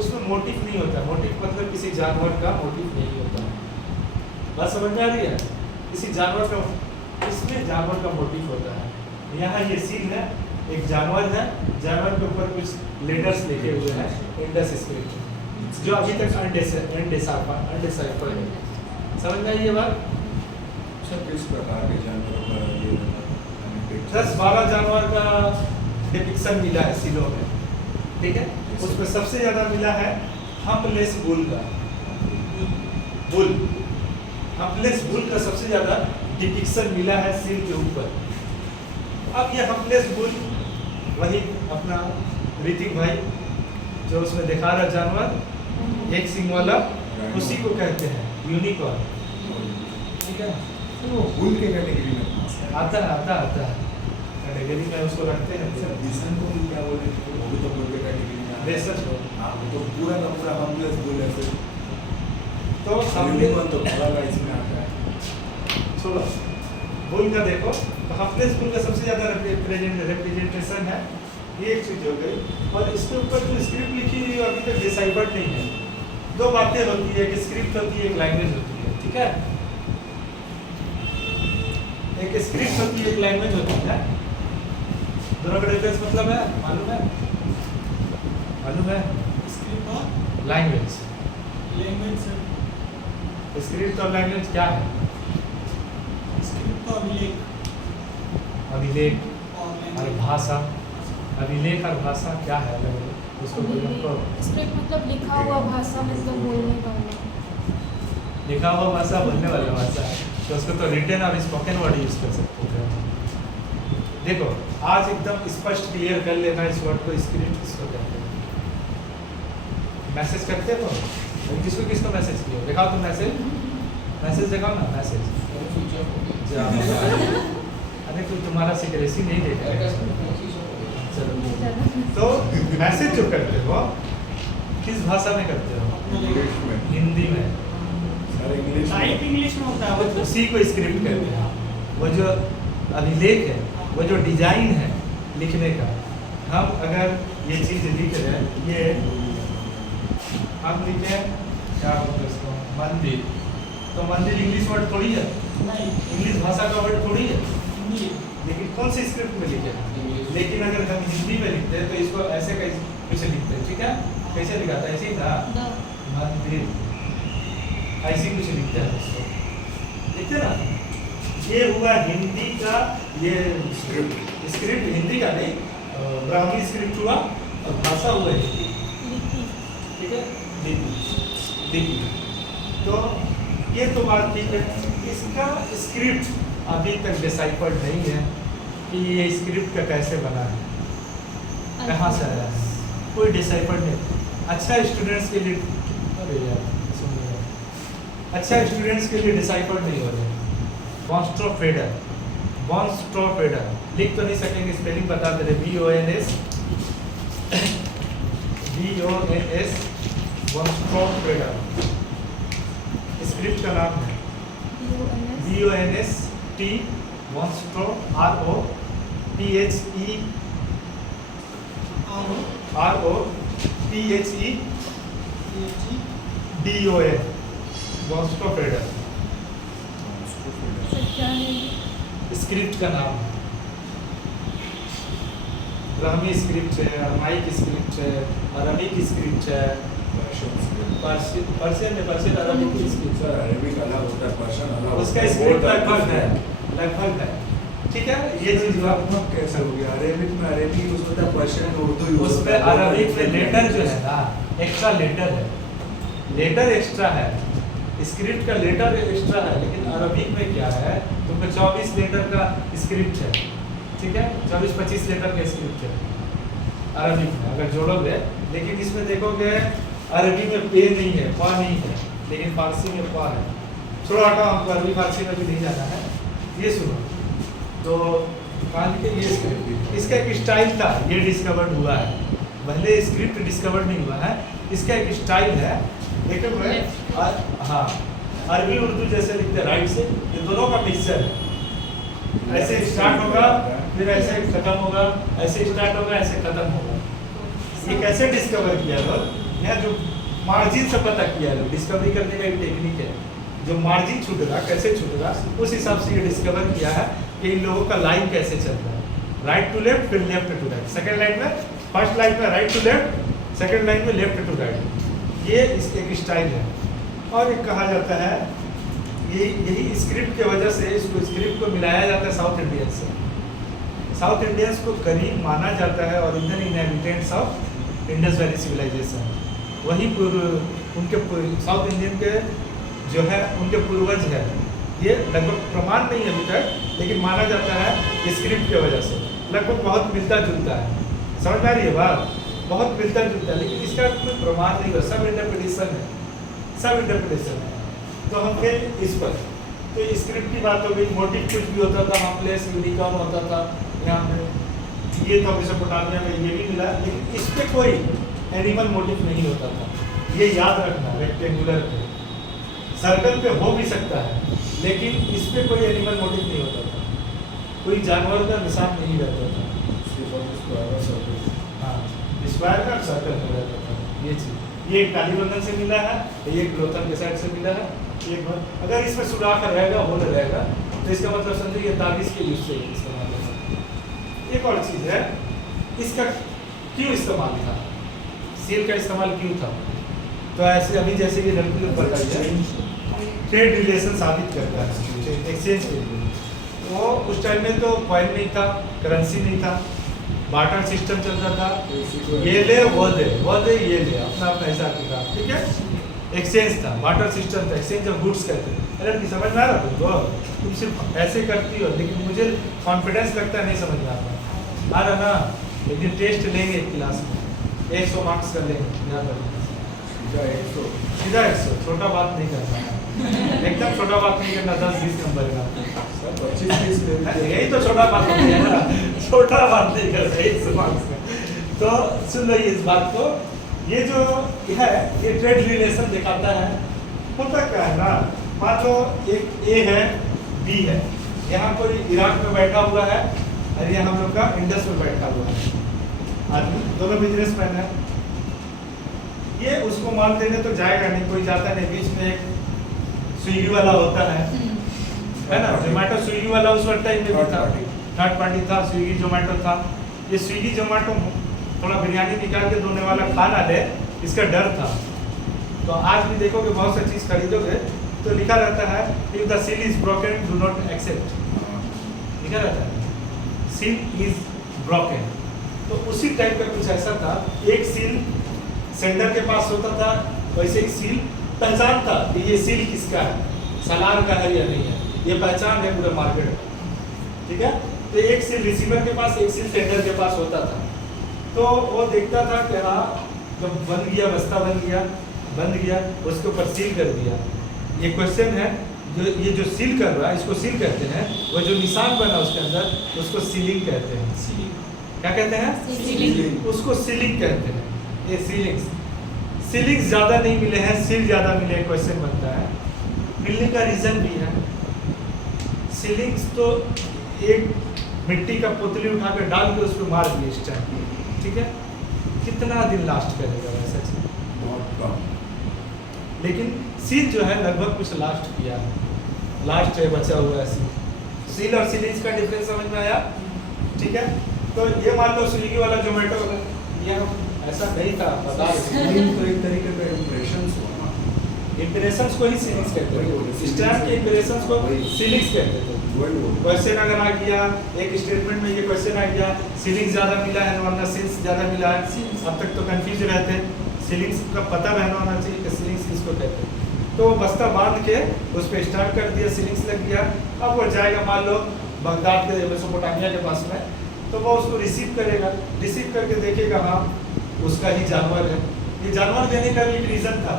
उसमें मोटिफ नहीं होता। मोटिफ मतलब किसी जानवर का मोटिफ नहीं होता। बात समझ में आ रही है? किसी जानवर का, इसमें जानवर का मोटिफ होता है। यहाँ ये सील है, एक जानवर है, जानवर के ऊपर कुछ लेटर्स लिखे हुए हैं इंडस स्क्रिप्ट, जो अभी तक अनडिसाइफर्ड है। समझ में आई ये बात? किस प्रकार के जानवरों का ये 10-12 जानवर का डिपिक्शन मिला है सीलों में, ठीक है। उसमें सबसे ज़्यादा मिला है हम्पलेस बुल का। बुल, हम्पलेस बुल का सबसे ज़्यादा डिपिक्शन मिला है सील के ऊपर। अब ये हम्पलेस बुल वही अपना ऋतिक भाई जो उसमें दिखा रहा जानवर एक सिंग वाला, उसी को कहते हैं यूनिकॉर्न। ठीक है, वो बुल के कैटेगरी में पास है। आता है कैटेगरी में उसको रखते हैं। सर बिसन को क्या बोले, वो भी तो बुल के कैटेगरी में आता है। बेसच को हाँ, वो तो पूरा का पूरा हम्बलेस बुल है फिर। तो यूनिकॉर्न तो बड़ा इसमें आता है। छोड़ो, बुल का देखो तो हफ्लेस बुल का सबसे ज़्यादा रिप्रेजेंटेशन है। ये एक चीज़ हो गई। और इसके ऊपर जो स्क्रिप्ट लिखी हुई है अभी तक डिसाइवर्ड नहीं है। दो बातें होती है, एक स्क्रिप्ट होती है, एक लैंग्वेज होती है। ठीक है, एक स्क्रिप्ट होती है, एक लैंग्वेज होती है। दोनों का डिफरेंस मतलब है, मालूम है? स्क्रिप्ट और लैंग्वेज, लैंग्वेज सर। स्क्रिप्ट और लैंग्वेज क्या है? स्क्रिप्ट तो अभिलेख अभिलेख और और लैंग्वेज। भाषा। अभिलेख और भाषा क्या है अलग अलग? उसको बोलने को स्क्रिप्ट मतलब लिखा हुआ भाषा, मतलब बोलने वाला। लिखा हुआ भाषा, बोलने वाला भाषा है, तो उसको तो रिटन और स्पोकन वर्ड यूज कर सकते हैं। देखो आज एकदम स्पष्ट क्लियर कर लेना इस वर्ड को, स्क्रिप्ट इसको कहते हैं। मैसेज करते हो तो किसको किसको मैसेज किया? दिखाओ तो मैसेज दिखाओ ना, मैसेज। स्विच ऑफ हो गया। अरे तो तुम्हारा सिक्रेसी नहीं देखा अरे है। कस्टमर कौन सी शॉप हो गया? चलो, तो मैसेज जो करते हो किस भाषा में करते हो? इंग्लिश में। हिंदी में। सर इंग्लिश में। टाइप इंग्लिश में होता है वो। उसी को स्क्रिप्ट कहते हैं। वो जो अभिलेख है, वो जो डिजाइन है लिखने का, हम अगर ये चीज लिख रहे हैं, ये हम लिखे क्या बोलते हैं इसको, मंदिर, तो मंदिर इंग्लिश वर्ड थोड़ी है, नहीं, इंग्लिश भाषा का वर्ड थोड़ी है, हिंदी। लेकिन कौन सी स्क्रिप्ट में लिखे हैं? इंग्लिश। लेकिन अगर हम हिंदी में लिखते हैं तो इसको ऐसे कैसे लिखते हैं? ठीक है, कैसे लिखा था? ऐसे ही था, मंदिर, ऐसे कुछ लिखते हैं उसको, लिखते ना। ये हुआ हिंदी का, ये स्क्रिप्ट हिंदी का नहीं, ब्राह्मी स्क्रिप्ट हुआ और भाषा हुआ हिंदी। ठीक है, लिपि। तो ये तो बात ठीक है। इसका स्क्रिप्ट अभी तक डिसाइफर्ड नहीं है कि ये स्क्रिप्ट का कैसे बना है, कहाँ से आया है, कोई डिसाइफर्ड नहीं। अच्छा स्टूडेंट्स के लिए, अरे यार सुनिए, अच्छा स्टूडेंट्स के लिए डिसाइफर्ड नहीं हो रहा है। बॉन्स्ट्रोफेडर लिख तो नहीं सकेंगे, स्पेलिंग बता दे रहे, BONS बॉन्स्ट्रोफेडर स्क्रिप्ट का नाम है। BONST बॉन्स्ट्रो ROPHEDON बॉन्स्ट्रोफेडर क्या है? स्क्रिप्ट का नाम है। ब्राह्मी स्क्रिप्ट है, अरमाइक स्क्रिप्ट है, अरबिक स्क्रिप्ट है, Persian Arabic script sir Arabic अलग होता है, पर्शियन अलग होता है। उसका स्क्रिप्ट लगभग है। ठीक है, ये चीज लगभग कैसे हो गया? अरेबिक में अरेबिक यूज होता है, पर्शियन में उर्दू यूज होता उसमें है। अरबिक में लेटर जो है ना, एक्स्ट्रा लेटर है, लेटर एक्स्ट्रा है, स्क्रिप्ट का लेटर एक्स्ट्रा है। लेकिन अरबिक में क्या है, तुमको 24 लेटर का स्क्रिप्ट है। ठीक है, 24-25 लेटर का स्क्रिप्ट है अरबिक में अगर जोड़ोगे। लेकिन इसमें देखोगे अरबी में पे नहीं है, पा नहीं है, लेकिन फारसी में पा है। छोड़ो हटाओ, हमको अरबी फारसी में भी नहीं जाना है। ये सुनो, तो मान लीजिए ये स्क्रिप्ट, इसका एक स्टाइल था, ये डिस्कवर्ड हुआ है, पहले स्क्रिप्ट डिस्कवर्ड नहीं हुआ है। इसका एक स्टाइल है, देखोगे हाँ, अरबी उर्दू जैसे लिखते राइट से, ये दोनों का मिक्सचर है। ऐसे स्टार्ट होगा, फिर ऐसे खत्म होगा, ऐसे स्टार्ट होगा, ऐसे खत्म होगा। ये कैसे डिस्कवर किया लोग? यहाँ जो मार्जिन से पता किया लोग, डिस्कवरी करने का एक टेक्निक है। जो मार्जिन छूटेगा, कैसे छूटेगा, उस हिसाब से ये डिस्कवर किया है कि इन लोगों का लाइन कैसे चल रहा है, राइट टू लेफ्ट, फिर left to right. Second line में, फर्स्ट लाइन में right to left, second line में लेफ्ट टू राइट। ये इस एक स्टाइल है। और एक कहा जाता है, यही स्क्रिप्ट की वजह से इसको स्क्रिप्ट को मिलाया जाता है साउथ इंडियन से। साउथ इंडियंस को करीब माना जाता है original inhabitants of Indus valley civilisation. वही उनके साउथ इंडियन के जो है उनके पूर्वज है। ये लगभग प्रमाण नहीं है अभी तक, लेकिन माना जाता है स्क्रिप्ट की वजह से। लगभग बहुत मिलता जुलता है। समझ में आ रही है बात? बहुत मिलता जुलता है, लेकिन इसका कोई प्रमाण नहीं है, सब इंटरप्रिटेशन है, सब इंटरप्रिटेशन है। तो हम गए इस पर, तो स्क्रिप्ट की बात हो गई, मोटिव कुछ भी होता था, हार्मलेस यूनिकॉर्न होता था, यहाँ पे ये तो मेसोपोटामिया में ये भी मिला, लेकिन इस पे कोई एनिमल मोटिव नहीं होता था। ये याद रखना, रेक्टेंगुलर पे, सर्कल पे हो भी सकता है, लेकिन इस पे कोई एनिमल मोटिव नहीं होता था, कोई जानवर का निशान नहीं रहता था। हाँ, स्क्वायर का सर्कल में रहता था ये चीज़। ये एक कालीबंधन से मिला है, ये एक लोथन के साइड से मिला है। एक अगर इसमें सुराख रहेगा, होल रहेगा, तो इसका मतलब समझो ये ताबीज़ के यूज से इस्तेमाल होगा। एक और चीज़ है, इसका क्यों इस्तेमाल था, सील का इस्तेमाल क्यों था? तो ऐसे अभी जैसे ये लड़की ऊपर का ट्रेड रिलेशन साबित करता है, एक्सचेंज के लिए। वो उस टाइम में तो कॉइन नहीं था, करेंसी नहीं था, बार्टर सिस्टम चलता था, ये ले वो दे, वो दे ये ले, अपना अपना हिसाब किताब, ठीक है। एक्सचेंज था, बार्टर सिस्टम था, एक्सचेंज ऑफ गुड्स कहते हैं। अरे नहीं समझ में आ रहा तुमको, तुम सिर्फ ऐसे करती हो, लेकिन मुझे कॉन्फिडेंस लगता है नहीं समझ में आता। आ रहा ना, एक दिन टेस्ट लेंगे एक क्लास में, 100 मार्क्स कर लेंगे, याद रखना। सीधा 100, छोटा बात नहीं करना, एकदम छोटा बात नहीं करना, 10-20 नंबर का। यही तो छोटा बात होती है ना, छोटा बात नहीं करना 100 मार्क्स का। तो सुन लो इस बात को, ये जो है ये ट्रेड रिलेशन दिखाता है। होता क्या है ना, मान लो एक ए है, बी है, यहाँ कोई इराक में बैठा हुआ है और ये हम लोग का इंडस में बैठा हुआ है आदमी, दोनों बिजनेसमैन है। ये उसको माल देने तो जाएगा नहीं, कोई जाता नहीं, बीच में एक स्विगी वाला होता है ना, जोमेटो स्विगी वाला उस वक्त टाइम में भी था, थर्ड पार्टी था, स्विगी जोमेटो था। ये स्विगी जोमेटो थोड़ा बिरयानी निकाल के दोने वाला खाना ले, इसका डर था। तो आज भी देखोगे बहुत सी चीज़ खरीदोगे तो लिखा रहता है if the seal is broken do not accept, लिखा रहता है सील इज ब्रोकन। तो उसी टाइप का कुछ ऐसा था, एक सील सेंडर के पास होता था, वैसे ही सील पहचान था कि ये सील किसका है, सलार का है या नहीं है, ये पहचान है पूरे मार्केट में, ठीक है। तो एक सील रिसीवर के पास, एक सील सेंडर के पास होता था। तो वो देखता था कि हाँ जब बन गया, बस्ता बन गया, उसके ऊपर सील कर दिया। ये क्वेश्चन है, जो ये जो सील कर रहा है इसको सील कहते हैं, वो जो निशान बना उसके अंदर उसको सीलिंग कहते हैं। क्या कहते हैं? सीलिंग। उसको सीलिंग कहते हैं। ये सीलिंग ज़्यादा नहीं मिले हैं, सील ज़्यादा मिले, क्वेश्चन बनता है। मिलने का रीज़न भी है, सीलिंग्स तो एक मिट्टी का पुतली उठा कर डाल के उस पर मार दिए इस टाइम, ठीक है, कितना दिन लास्ट करेगा वैसा चीज, बहुत कम। लेकिन सील जो है लगभग कुछ लास्ट किया है, लास्ट है, बचा हुआ है सील। सील और सीलिंग्स का डिफरेंस समझ में आया, ठीक है। तो ये मान लो स्विगी वाला जोमेटो वाला, ये ऐसा नहीं था, बता सीलिंग तो एक तरीके का इम्प्रेशंस हुआ ना, इंप्रेशंस को ही सीलिंग्स कहते वही हैं, वही, स्टैम्प के इंप्रेशंस को वही। सीलिंग्स कहते थे। क्वेश्चन अगर आ गया, एक स्टेटमेंट में ये क्वेश्चन आ गया, सीलिंग ज़्यादा मिला है वरना सील्स ज़्यादा मिला है, अब तक तो कंफ्यूज रहते हैं, सीलिंग्स का पता रहना होना चाहिए कि सीलिंग्स किसको कहते हैं। तो बस्ता बांध के उस पर स्टार्ट कर दिया, सीलिंग्स लग गया। अब वो जाएगा मान लो बगदाद के मेसोपोटामिया के पास में, तो वो उसको रिसीव करेगा, रिसीव करके देखेगा हाँ उसका ही जानवर है। ये जानवर देने का भी एक रीज़न था,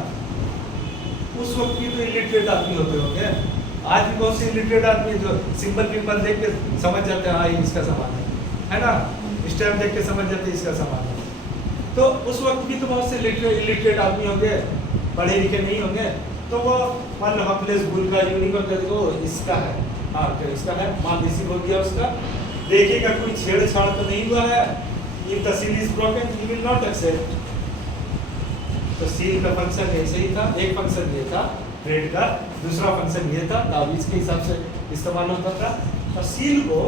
उस वक्त की तो इलिटरेट आदमी होते होंगे, आज भी बहुत से इलिटरेट आदमी जो सिंपल पिंपल देख के समझ जाते हैं हाँ ये इसका सामान है ना, स्टैम्प देख के समझ जाते हैं इसका सामान है। तो उस वक्त भी तो बहुत से इलिटरेट आदमी होंगे, पढ़े लिखे नहीं होंगे, तो वो मान लो हफलेस गुल का यूनिकॉर्न का देखो इसका है, हाँ तो इसका है, माल रिसीव हो गया उसका, देखेगा कोई छेड़छाड़ तो नहीं हुआ है, if the seal is broken he will not accept. तो सील का फंक्शन ऐसे ही था, एक फंक्शन ये था ट्रेड का, दूसरा फंक्शन ये था ताबीज के हिसाब से इस्तेमाल होता था। और सील को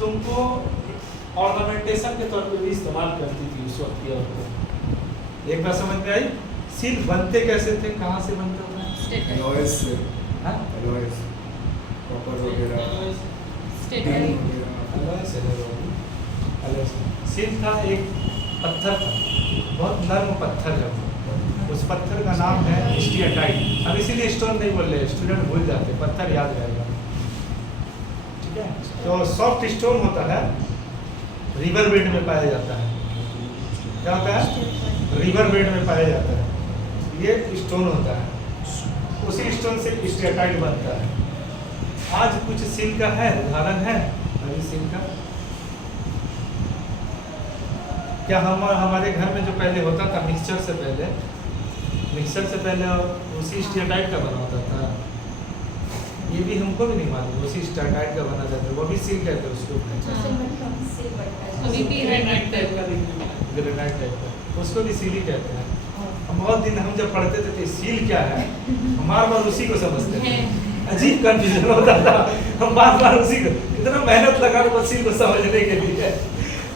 तुमको ऑर्नामेंटेशन के तौर पे भी इस्तेमाल करती थी उस वक्त की औरतें। एक बात समझ में आई, सील बनते कैसे थे, कहाँ से बनते थे? एलॉयस से, हाँ एलॉयस कॉपर वगैरह, सील था एक पत्थर था, बहुत नर्म पत्थर है वो, उस पत्थर का नाम है स्टीएटाइट। अब इसीलिए स्टोन नहीं बोल रहे, स्टूडेंट भूल जाते, पत्थर याद रहेगा, ठीक है। तो सॉफ्ट स्टोन होता है, रिवर बेड में पाया जाता है, क्या होता है? रिवर बेड में पाया जाता है। ये स्टोन होता है, उसी स्टोन से स्टेटाइट बनता है। आज कुछ सील का है उदाहरण है अभी सील का। क्या हमारे घर में जो पहले होता था मिक्सचर से पहले उसी स्टेटाइट का बना होता था। ये भी हमको भी नहीं मालूम, उसी स्टेटाइट का बना जाता है, वो भी सील कहते हैं उसको। अभी भी ग्रेनाइट टाइप का दिखने में। ग्रेनाइट टाइप का, उसको भी सील ही कहते हैं। हम बहुत दिन हम जब पढ़ते थे तो सील क्या है, हम बार उसी को समझते थे। अजीब कंफ्यूजन होता था, हम बार उसी को इतना मेहनत लगा रहे सील को समझने के लिए।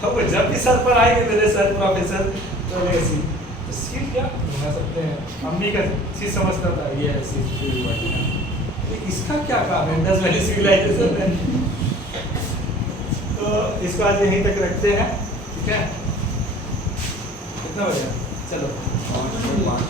हम जब भी सर पर आएंगे मेरे सर प्रोफेसर तो सील, तो सील क्या बना सकते हैं? अम्मी का सील समझता था, ये है सील। इसका क्या काम है 10 वाली सिविलाइजेशन में? तो इसको आज यहीं तक रखते हैं, ठीक है? कितना बजा? चलो 5 बार